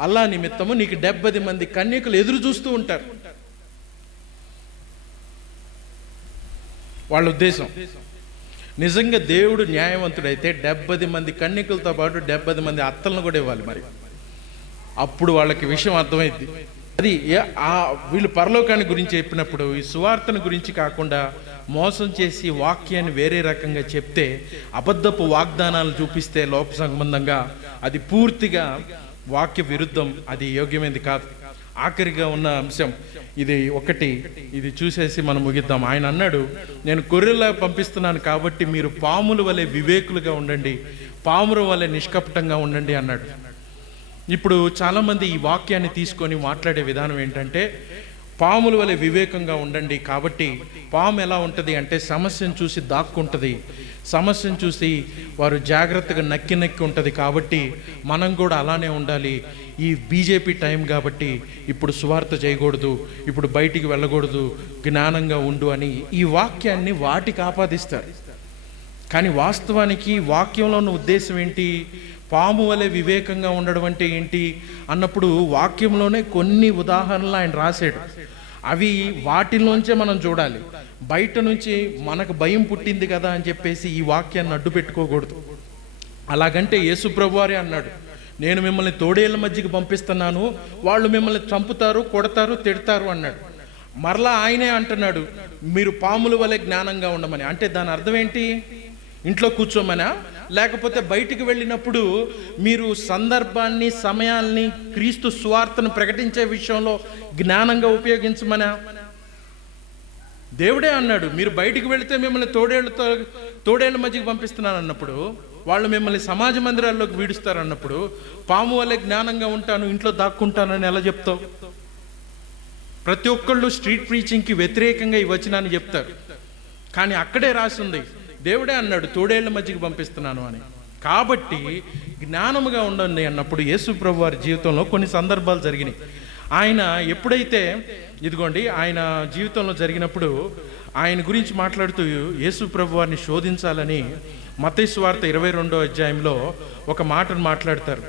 అల్లా నిమిత్తము నీకు 70 మంది కన్యకులు ఎదురు చూస్తూ ఉంటారు. వాళ్ళ ఉద్దేశం. నిజంగా దేవుడు న్యాయవంతుడైతే 70 మంది కన్యకులతో పాటు 70 మంది అత్తలను కూడా ఇవ్వాలి. మరి అప్పుడు వాళ్ళకి విషయం అర్థమైంది. అది వీళ్ళు పరలోకాన్ని గురించి చెప్పినప్పుడు ఈ సువార్తను గురించి కాకుండా మోసం చేసి వాక్యాన్ని వేరే రకంగా చెప్తే, అబద్ధపు వాగ్దానాలు చూపిస్తే లోక సంబంధంగా, అది పూర్తిగా వాక్య విరుద్ధం, అది యోగ్యమైనది కాదు. ఆఖరిగా ఉన్న అంశం ఇది చూసేసి మనం ముగిద్దాం. ఆయన అన్నాడు, నేను గొర్రెలా పంపిస్తున్నాను కాబట్టి మీరు పాముల వలె వివేకులుగా ఉండండి, పాముల వలె నిష్కపటంగా ఉండండి అన్నాడు. ఇప్పుడు చాలామంది ఈ వాక్యాన్ని తీసుకొని మాట్లాడే విధానం ఏంటంటే, పాముల వలె వివేకంగా ఉండండి. కాబట్టి పాము ఎలా ఉంటుంది అంటే సమస్యను చూసి దాక్కుంటుంది, సమస్యను చూసి వారు జాగ్రత్తగా నక్కి ఉంటుంది. కాబట్టి మనం కూడా అలానే ఉండాలి. ఈ బీజేపీ టైం కాబట్టి ఇప్పుడు సువార్త చేయకూడదు, ఇప్పుడు బయటికి వెళ్ళకూడదు, జ్ఞానంగా ఉండు అని ఈ వాక్యాన్ని వాటికి ఆపాదిస్తారు. కానీ వాస్తవానికి వాక్యంలో ఉన్న ఉద్దేశం ఏంటి? పాము వలె వివేకంగా ఉండడం అంటే ఏంటి అన్నప్పుడు వాక్యంలోనే కొన్ని ఉదాహరణలు ఆయన రాశాడు. అవి వాటిలోంచే మనం చూడాలి. బయట నుంచి మనకు భయం పుట్టింది కదా అని చెప్పేసి ఈ వాక్యాన్ని అడ్డు పెట్టుకోకూడదు. అలాగంటే యేసు ప్రభువారే అన్నాడు, నేను మిమ్మల్ని తోడేళ్ల మధ్యకి పంపిస్తున్నాను, వాళ్ళు మిమ్మల్ని చంపుతారు, కొడతారు, తిడతారు అన్నాడు. మరలా ఆయనే అంటున్నాడు, మీరు పాముల వలె జ్ఞానంగా ఉండమని. అంటే దాని అర్థం ఏంటి? ఇంట్లో కూర్చోమనా, లేకపోతే బయటికి వెళ్ళినప్పుడు మీరు సందర్భాన్ని, సమయాల్ని, క్రీస్తు సువార్తను ప్రకటించే విషయంలో జ్ఞానంగా ఉపయోగించమనా? దేవుడే అన్నాడు, మీరు బయటికి వెళితే మిమ్మల్ని తోడేళ్ల మధ్యకి పంపిస్తున్నాను అన్నప్పుడు, వాళ్ళు మిమ్మల్ని సమాజ మందిరాల్లోకి వీడుస్తారు అన్నప్పుడు, పాము వల్లే జ్ఞానంగా ఉంటాను, ఇంట్లో దాక్కుంటానని ఎలా చెప్తావు? ప్రతి ఒక్కళ్ళు స్ట్రీట్ ప్రీచింగ్కి వ్యతిరేకంగా ఈ వచనాన్ని చెప్తారు. కానీ అక్కడే రాసింది, దేవుడే అన్నాడు తోడేళ్ల మధ్యకి పంపిస్తున్నాను అని. కాబట్టి జ్ఞానముగా ఉండండి అన్నప్పుడు యేసు ప్రభు వారి జీవితంలో కొన్ని సందర్భాలు జరిగినాయి. ఆయన ఎప్పుడైతే ఆయన జీవితంలో జరిగినప్పుడు ఆయన గురించి మాట్లాడుతూ యేసు ప్రభు వారిని శోధించాలని మత్తయి సువార్త 22వ అధ్యాయంలో ఒక మాటను మాట్లాడతారు.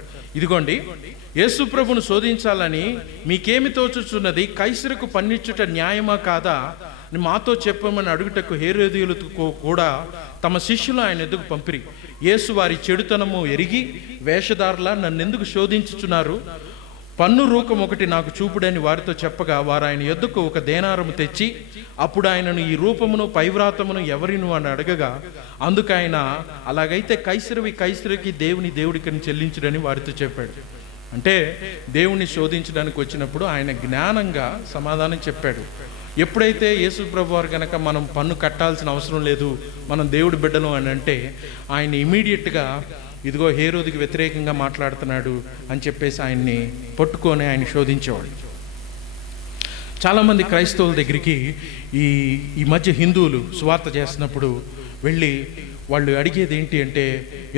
యేసు ప్రభును శోధించాలని మీకేమి తోచుచున్నది? కైసరుకు పన్నిచ్చుట న్యాయమా కాదా మాతో చెప్పమని అడుగుటకు హేరోదీయులకు కూడా తమ శిష్యులు ఆయన ఎదుగు పంపిరి. యేసు వారి చెడుతనము ఎరిగి, వేషధారులా నన్నెందుకు శోధించుచున్నారు? పన్ను రూకం ఒకటి నాకు చూపుడని వారితో చెప్పగా, వారు ఆయన ఎద్దుకు ఒక దేనారము తెచ్చి, అప్పుడు ఆయనను ఈ రూపమును పైవ్రాతమును ఎవరిను అని అడగగా, అందుకు ఆయన, అలాగైతే కైసరుకి దేవుడికి చెల్లించుడని వారితో చెప్పాడు. అంటే దేవుణ్ణి శోధించడానికి వచ్చినప్పుడు ఆయన జ్ఞానంగా సమాధానం చెప్పాడు. ఎప్పుడైతే యేసు ప్రభు వారు కనుక మనం పన్ను కట్టాల్సిన అవసరం లేదు, మనం దేవుడి బిడ్డలు అని అంటే, ఆయన ఇమీడియట్గా ఇదిగో హేరోదికి వ్యతిరేకంగా మాట్లాడుతున్నాడు అని చెప్పేసి ఆయన్ని పట్టుకొని ఆయన శోధించేవాడు. చాలామంది క్రైస్తవుల దగ్గరికి ఈ మధ్య హిందువులు సువార్త చేస్తున్నప్పుడు వెళ్ళి వాళ్ళు అడిగేది ఏంటి అంటే,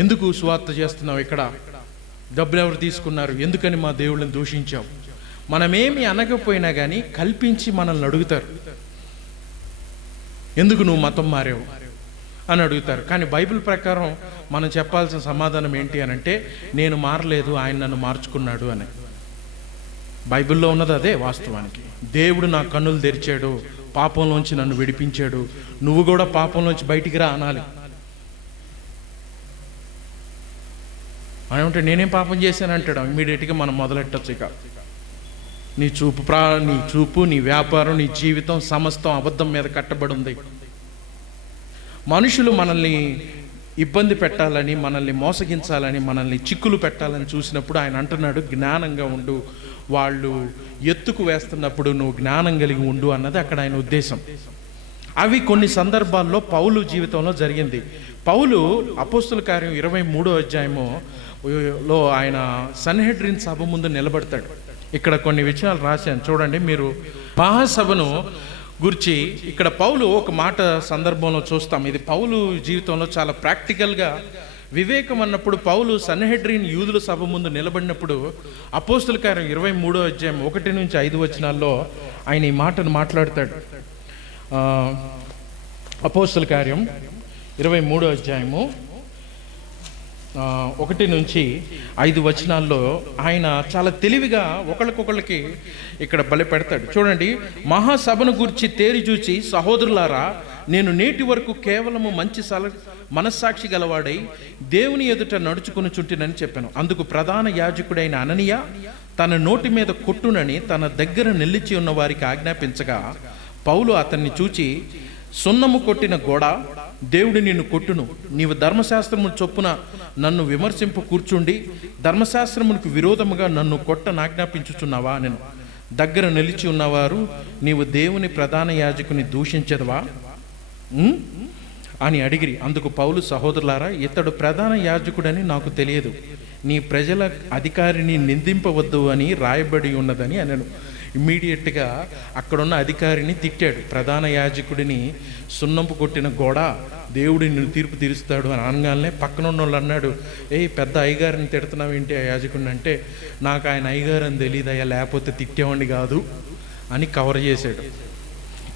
ఎందుకు సువార్త చేస్తున్నావు, ఇక్కడ డబ్బులు ఎవరు తీసుకున్నారు, ఎందుకని మా దేవుళ్ళని దూషించావు? మనమేమి అనకపోయినా కానీ కల్పించి మనల్ని అడుగుతారు, ఎందుకు నువ్వు మతం మారావు అని అడుగుతారు. కానీ బైబిల్ ప్రకారం మనం చెప్పాల్సిన సమాధానం ఏంటి అని అంటే, నేను మారలేదు, ఆయన నన్ను మార్చుకున్నాడు అని. బైబిల్లో ఉన్నది అదే వాస్తవానికి. దేవుడు నా కన్నులు తెరిచాడు, పాపంలోంచి నన్ను విడిపించాడు, నువ్వు కూడా పాపంలోంచి బయటికి రా అనాలి. అంటే నేనేం పాపం చేశాను అంటాడు, ఇమ్మీడియట్గా మనం మొదలెట్టచ్చు. ఇక నీ చూపు, నీ వ్యాపారం, నీ జీవితం సమస్తం అబద్ధం మీద కట్టబడి ఉంది. మనుషులు మనల్ని ఇబ్బంది పెట్టాలని, మనల్ని మోసగించాలని, మనల్ని చిక్కులు పెట్టాలని చూసినప్పుడు ఆయన అంటున్నాడు, జ్ఞానంగా ఉండు. వాళ్ళు ఎత్తుకు వేస్తున్నప్పుడు నువ్వు జ్ఞానం కలిగి ఉండు అన్నది అక్కడ ఆయన ఉద్దేశం. అవి కొన్ని సందర్భాల్లో పౌలు జీవితంలో జరిగింది. పౌలు అపోస్తుల కార్యం 23వ అధ్యాయము లో ఆయన సన్హెడ్రిన్ సభ ముందు నిలబడతాడు. ఇక్కడ కొన్ని విషయాలు రాశాను చూడండి. మీరు మహాసభను గురించి ఇక్కడ పౌలు ఒక మాట సందర్భంలో చూస్తాం. ఇది పౌలు జీవితంలో చాలా ప్రాక్టికల్గా వివేకం అన్నప్పుడు పౌలు సన్హెడ్రిన్ యూదుల సభ ముందు నిలబడినప్పుడు అపోస్తుల కార్యం 23వ అధ్యాయం 1-5 వచనాల్లో ఆయన ఈ మాటను మాట్లాడతాడు. అపోస్తుల కార్యం 23వ అధ్యాయము 1-5 వచనాల్లో ఆయన చాలా తెలివిగా ఒకళ్ళకొకళ్ళకి ఇక్కడ బలి పెడతాడు. చూడండి, మహాసభను గురించి తేరి చూచి, సహోదరులారా, నేను నేటి వరకు కేవలము మంచి మనస్సాక్షి గలవాడై దేవుని ఎదుట నడుచుకుని చుట్టినని చెప్పాను. అందుకు ప్రధాన యాజకుడైన అననీయ తన నోటి మీద కొట్టునని తన దగ్గర నిలిచి ఉన్న వారికి ఆజ్ఞాపించగా, పౌలు అతన్ని చూచి, సున్నము కొట్టిన గోడ, దేవుడు నిన్ను కొట్టును. నీవు ధర్మశాస్త్రము చొప్పున నన్ను విమర్శింపు కూర్చుండి ధర్మశాస్త్రమునికి విరోధముగా నన్ను ఆజ్ఞాపించుచున్నావా? నేను దగ్గర నిలిచి ఉన్నవారు, నీవు దేవుని ప్రధాన యాజకుని దూషించదవా అని అడిగిరి. అందుకు పౌలు, సహోదరులారా, ఇతడు ప్రధాన యాజకుడని నాకు తెలియదు, నీ ప్రజల అధికారిని నిందింపవద్దు అని రాయబడి ఉన్నదని అన్నాను. ఇమ్మీడియట్గా అక్కడున్న అధికారిని తిట్టాడు. ప్రధాన యాజకుడిని సున్నంపు కొట్టిన గోడ, దేవుడు నిన్ను తీర్పు తీరుస్తాడు అని అనగానే పక్కన ఉన్న వాళ్ళు అన్నాడు, పెద్ద అయ్యగారిని తిడుతున్నావు ఏంటి ఆ యాజకుడిని అంటే, నాకు ఆయన అయ్యగారు అని తెలియదయ్యా, లేకపోతే తిట్టేవాడిని కాదు అని కవర్ చేశాడు.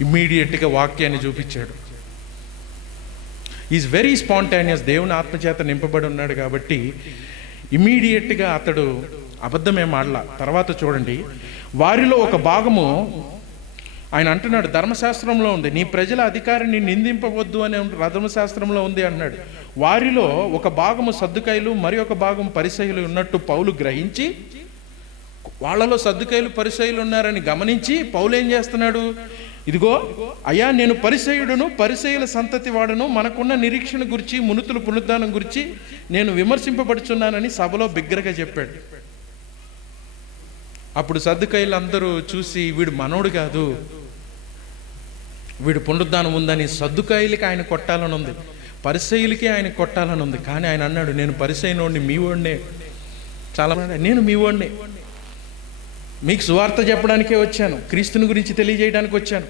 ఇమ్మీడియట్గా వాక్యాన్ని చూపించాడు. ఈజ్ వెరీ స్పాంటేనియస్, దేవుని ఆత్మచేత నింపబడి ఉన్నాడు కాబట్టి ఇమ్మీడియట్గా అతడు అబద్ధమేం ఆడలా. తర్వాత చూడండి, వారిలో ఒక భాగము ఆయన అంటున్నాడు, ధర్మశాస్త్రంలో ఉంది, నీ ప్రజల అధికారిని నిందింపవద్దు అని ధర్మశాస్త్రంలో ఉంది అన్నాడు. వారిలో ఒక భాగము సద్దుకాయలు, మరి ఒక భాగం పరిసయ్యులు ఉన్నట్టు పౌలు గ్రహించి, వాళ్ళలో సద్దుకాయలు పరిసయ్యులు ఉన్నారని గమనించి పౌలు ఏం చేస్తున్నాడు, ఇదిగో అయ్యా, నేను పరిసయ్యుడును, పరిసయ్యుల సంతతి వాడును, మనకున్న నిరీక్షణ గురించి, మునుతుల పునరుద్ధానం గురించి నేను విమర్శింపబడుచున్నానని సభలో బిగ్గరగా చెప్పాడు. అప్పుడు సద్దుకాయలు అందరూ చూసి, వీడు మనోడు కాదు, వీడు పునరుద్ధానం ఉందని సద్దుకాయలకి ఆయన కొట్టాలని ఉంది, పరిసయ్యులకి ఆయన కొట్టాలని ఉంది. కానీ ఆయన అన్నాడు, నేను పరిసయ్యునోడిని, మీ వాడినే, చాలా నేను మీ వాడిని, మీకు సువార్త చెప్పడానికే వచ్చాను, క్రీస్తుని గురించి తెలియజేయడానికి వచ్చాను.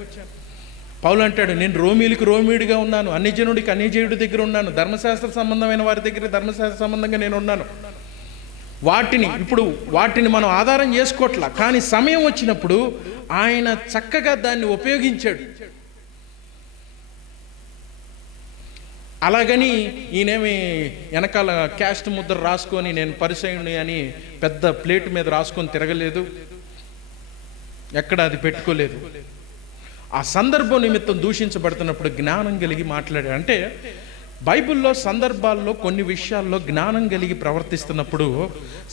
పౌలు అంటాడు, నేను రోమీలకు రోమీయుడిగా ఉన్నాను, అన్యజనుడికి అన్యజనుడి దగ్గర ఉన్నాను, ధర్మశాస్త్ర సంబంధమైన వారి దగ్గర ధర్మశాస్త్ర సంబంధంగా నేను ఉన్నాను. వాటిని మనం ఆధారం చేసుకోవట్లా, కానీ సమయం వచ్చినప్పుడు ఆయన చక్కగా దాన్ని ఉపయోగించాడు. అలాగని ఈయనేమి వెనకాల క్యాస్ట్ ముద్ర రాసుకొని నేను పరిసయ్యుని అని పెద్ద ప్లేట్ మీద రాసుకొని తిరగలేదు, ఎక్కడ అది పెట్టుకోలేదు. ఆ సందర్భం నిమిత్తం దూషించబడుతున్నప్పుడు జ్ఞానం కలిగి మాట్లాడాడు. అంటే బైబిల్లో సందర్భాల్లో కొన్ని విషయాల్లో జ్ఞానం కలిగి ప్రవర్తిస్తున్నప్పుడు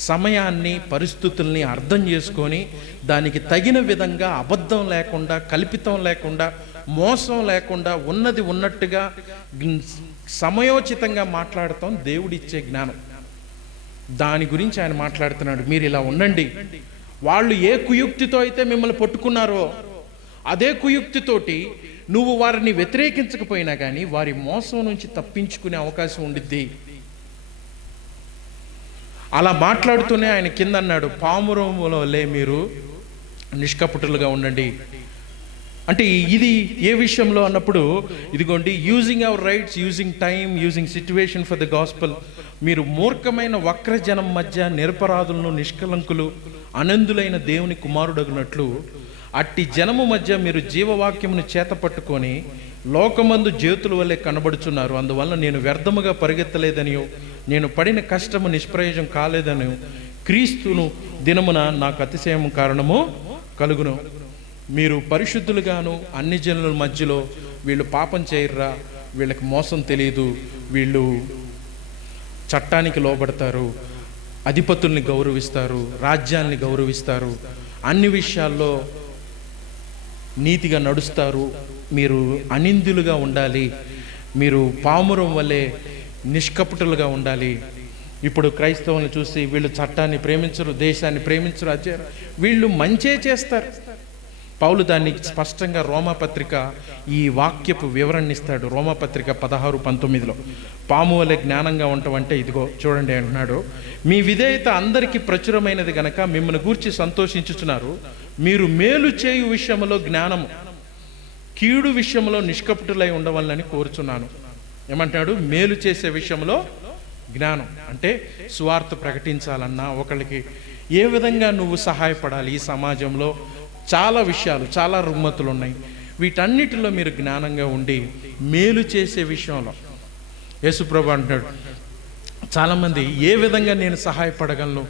సమయాన్ని, పరిస్థితుల్ని అర్థం చేసుకొని దానికి తగిన విధంగా అబద్ధం లేకుండా, కల్పితం లేకుండా, మోసం లేకుండా ఉన్నది ఉన్నట్టుగా సమయోచితంగా మాట్లాడటం దేవుడిచ్చే జ్ఞానం. దాని గురించి ఆయన మాట్లాడుతున్నాడు. మీరు ఇలా ఉండండి, వాళ్ళు ఏ కుయుక్తితో అయితే మిమ్మల్ని పట్టుకున్నారో అదే కుయుక్తితోటి నువ్వు వారిని వ్యతిరేకించకపోయినా కానీ వారి మోసం నుంచి తప్పించుకునే అవకాశం ఉండిద్ది. అలా మాట్లాడుతూనే ఆయన కింద అన్నాడు, పామురంలో మీరు నిష్కపటులుగా ఉండండి. అంటే ఇది ఏ విషయంలో అన్నప్పుడు, ఇదిగోండి, using hour rights, using time, using situation for the gospel. మీరు మూర్ఖమైన వక్రజనం మధ్య నిరపరాధులను, నిష్కలంకులు, అనందులైన దేవుని కుమారుడగునట్లు అట్టి జనము మధ్య మీరు జీవవాక్యమును చేత పట్టుకొని లోకమందు జ్యోతుల వల్లే కనబడుచున్నారు. అందువల్ల నేను వ్యర్థముగా పరిగెత్తలేదనియో, నేను పడిన కష్టము నిష్ప్రయోజనం కాలేదనియో, క్రీస్తును దినమున నాకు అతిశయం కారణము కలుగును. మీరు పరిశుద్ధులుగాను అన్ని జనుల మధ్యలో, వీళ్ళు పాపం చేయర్రా, వీళ్ళకి మోసం తెలియదు, వీళ్ళు చట్టానికి లోబడతారు, అధిపతుల్ని గౌరవిస్తారు, రాజ్యాల్ని గౌరవిస్తారు, అన్ని విషయాల్లో నీతిగా నడుస్తారు, మీరు అనిందులుగా ఉండాలి, మీరు పామురం వల్లే నిష్కపటులుగా ఉండాలి. ఇప్పుడు క్రైస్తవులను చూసి వీళ్ళు చట్టాన్ని ప్రేమించరు, దేశాన్ని ప్రేమించరు, వీళ్ళు మంచే చేస్తారు, పౌలు దాన్ని స్పష్టంగా రోమాపత్రిక ఈ వాక్యపు వివరణ ఇస్తాడు. రోమాపత్రిక 16:19 పాము వలె జ్ఞానంగా ఉండటం అంటే ఇదిగో చూడండి అంటున్నాడు, మీ విధేయత అందరికీ ప్రచురమైనది గనక మిమ్మల్ని గూర్చి సంతోషించుచున్నారు. మీరు మేలు చేయు విషయంలో జ్ఞానము, కీడు విషయంలో నిష్కపటులై ఉండవాలని కోరుచున్నాను. ఏమంటాడు? మేలు చేసే విషయంలో జ్ఞానం అంటే సువార్త ప్రకటించాలన్నా, ఒకళ్ళకి ఏ విధంగా నువ్వు సహాయపడాలి. ఈ సమాజంలో చాలా విషయాలు, చాలా రుగ్మతులు ఉన్నాయి. వీటన్నిటిలో మీరు జ్ఞానంగా ఉండి మేలు చేసే విషయంలో యేసుప్రభు అంటున్నాడు, చాలామంది ఏ విధంగా నేను సహాయపడగలను,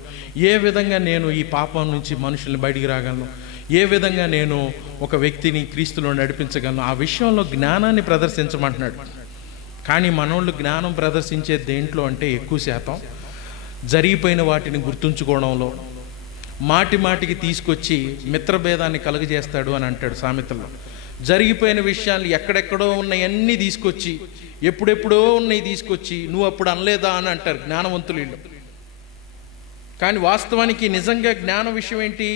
ఏ విధంగా నేను ఈ పాపం నుంచి మనుషుల్ని బయటికి రాగలను, ఏ విధంగా నేను ఒక వ్యక్తిని క్రీస్తులో నడిపించగలను, ఆ విషయంలో జ్ఞానాన్ని ప్రదర్శించమంటున్నాడు. కానీ మనోళ్ళు జ్ఞానం ప్రదర్శించే దేంట్లో అంటే ఎక్కువ శాతం జరిగిపోయిన వాటిని గుర్తుంచుకోవడంలో, మాటి మాటికి తీసుకొచ్చి మిత్రభేదాన్ని కలుగజేస్తాడు అని అంటాడు సామెతల్లో. జరిగిపోయిన విషయాలు ఎక్కడెక్కడో ఉన్నాయన్నీ తీసుకొచ్చి, ఎప్పుడెప్పుడో ఉన్నాయి తీసుకొచ్చి, నువ్వు అప్పుడు అనలేదా అని అంటారు జ్ఞానవంతులు వీళ్ళు. కానీ వాస్తవానికి నిజంగా జ్ఞాన విషయం ఏంటి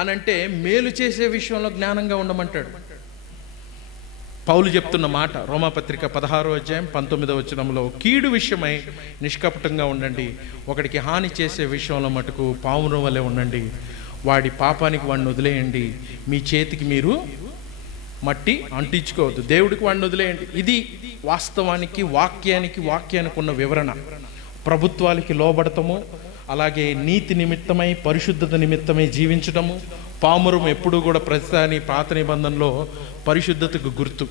అని అంటే మేలు చేసే విషయంలో జ్ఞానంగా ఉండమంటాడు. పౌలు చెప్తున్న మాట రోమాపత్రిక 16:19 కీడు విషయమై నిష్కపటంగా ఉండండి, ఒకడికి హాని చేసే విషయంలో మటుకు పావును వలె ఉండండి, వాడి పాపానికి వాడిని వదిలేయండి, మీ చేతికి మీరు మట్టి అంటించుకోవద్దు, దేవుడికి వాడిని వదిలేయండి. ఇది వాస్తవానికి వాక్యానికి ఉన్న వివరణ. ప్రభుత్వాలకి లోబడటము, అలాగే నీతి నిమిత్తమై పరిశుద్ధత నిమిత్తమై జీవించడము. పామురం ఎప్పుడూ కూడా ప్రతిదాని పాత నిబంధనలో పరిశుద్ధతకు గుర్తు,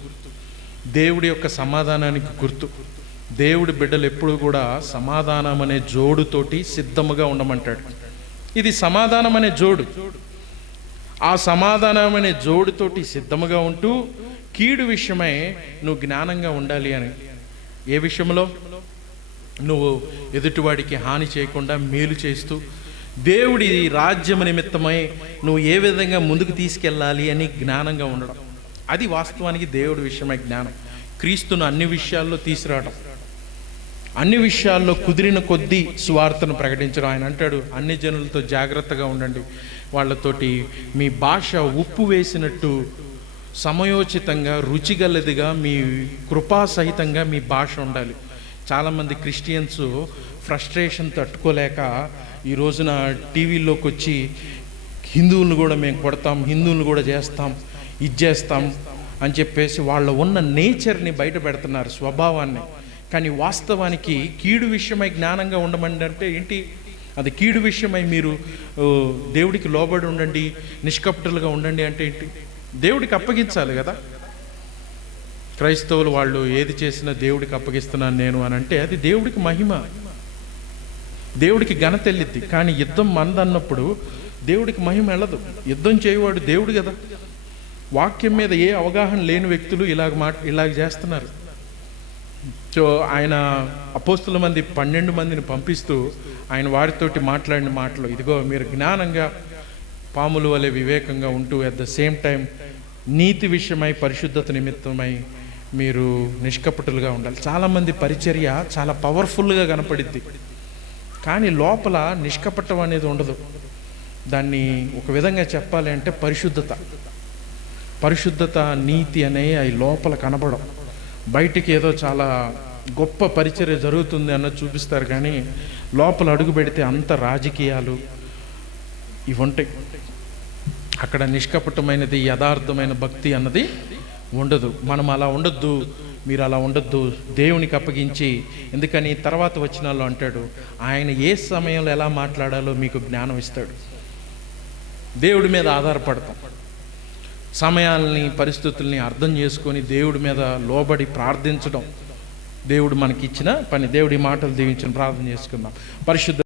దేవుడి యొక్క సమాధానానికి గుర్తు. దేవుడి బిడ్డలు ఎప్పుడు కూడా సమాధానం అనే జోడుతోటి సిద్ధముగా ఉండమంటాడు. ఇది సమాధానం అనే జోడు. ఆ సమాధానం అనే జోడుతోటి సిద్ధముగా ఉంటూ కీడు విషయమై నువ్వు జ్ఞానంగా ఉండాలి అని. ఏ విషయంలో? నువ్వు ఎదుటివాడికి హాని చేయకుండా మేలు చేస్తూ దేవుడి రాజ్యం నిమిత్తమై నువ్వు ఏ విధంగా ముందుకు తీసుకెళ్ళాలి అని జ్ఞానంగా ఉండడం. అది వాస్తవానికి దేవుడి విషయమై జ్ఞానం. క్రీస్తును అన్ని విషయాల్లో తీసుకురావడం, అన్ని విషయాల్లో కుదిరిన కొద్దీ సువార్తను ప్రకటించడం. ఆయన అంటాడు, అన్ని జనులతో జాగ్రత్తగా ఉండండి, వాళ్ళతోటి మీ భాష ఉప్పు వేసినట్టు సమయోచితంగా రుచిగలదిగా మీ కృపాసహితంగా మీ భాష ఉండాలి. చాలామంది క్రిస్టియన్స్ ఫ్రస్ట్రేషన్ తట్టుకోలేక ఈ రోజున టీవీల్లోకి వచ్చి హిందువులను కూడా మేము కొడతాం, హిందువులను కూడా చేస్తాం, ఇది చేస్తాం అని చెప్పేసి వాళ్ళ ఉన్న నేచర్ని బయట పెడుతున్నారు, స్వభావాన్ని. కానీ వాస్తవానికి కీడు విషయమై జ్ఞానంగా ఉండమండి అంటే ఏంటి? అది కీడు విషయమై మీరు దేవుడికి లోబడి ఉండండి, నిష్కపటులుగా ఉండండి అంటే ఏంటి? దేవుడికి అప్పగించాలి కదా. క్రైస్తవులు వాళ్ళు ఏది చేసినా దేవుడికి అప్పగిస్తున్నాను నేను అని అంటే అది దేవుడికి మహిమ, దేవుడికి ఘనత వెళ్ళిద్ది. కానీ యుద్ధం మనదన్నప్పుడు దేవుడికి మహిమ వెళ్ళదు. యుద్ధం చేయవాడు దేవుడు కదా. వాక్యం మీద ఏ అవగాహన లేని వ్యక్తులు ఇలాగ చేస్తున్నారు. సో ఆయన అపోస్తుల మంది 12 మందిని పంపిస్తూ ఆయన వారితోటి మాట్లాడిన మాటలు ఇదిగో, మీరు జ్ఞానంగా పాముల వలె వివేకంగా ఉంటూ అట్ ద సేమ్ టైం నీతి విషయమై పరిశుద్ధత నిమిత్తమై మీరు నిష్కపటులుగా ఉండాలి. చాలామంది పరిచర్య చాలా పవర్ఫుల్గా కనపడిద్ది, కానీ లోపల నిష్కపటం అనేది ఉండదు. దాన్ని ఒక విధంగా చెప్పాలి అంటే పరిశుద్ధత నీతి అనే అవి లోపల కనబడం. బయటికి ఏదో చాలా గొప్ప పరిచర్య జరుగుతుంది అన్నది చూపిస్తారు, కానీ లోపల అడుగు పెడితే అంత రాజకీయాలు ఇవి ఉంటాయి. అక్కడ నిష్కపటమైనది యథార్థమైన భక్తి అన్నది ఉండదు. మనం అలా ఉండొద్దు, మీరు అలా ఉండొద్దు, దేవునికి అప్పగించి. ఎందుకని తర్వాత వచనాల్లో అంటాడు, ఆయన ఏ సమయంలో ఎలా మాట్లాడాలో మీకు జ్ఞానం ఇస్తాడు. దేవుడి మీద ఆధారపడతాం, సమయాల్ని పరిస్థితుల్ని అర్థం చేసుకొని దేవుడి మీద లోబడి ప్రార్థించడం దేవుడు మనకి ఇచ్చిన పని. దేవుడి మాటలు దీవించిన ప్రార్థన చేసుకుందాం. పరిశుద్ధ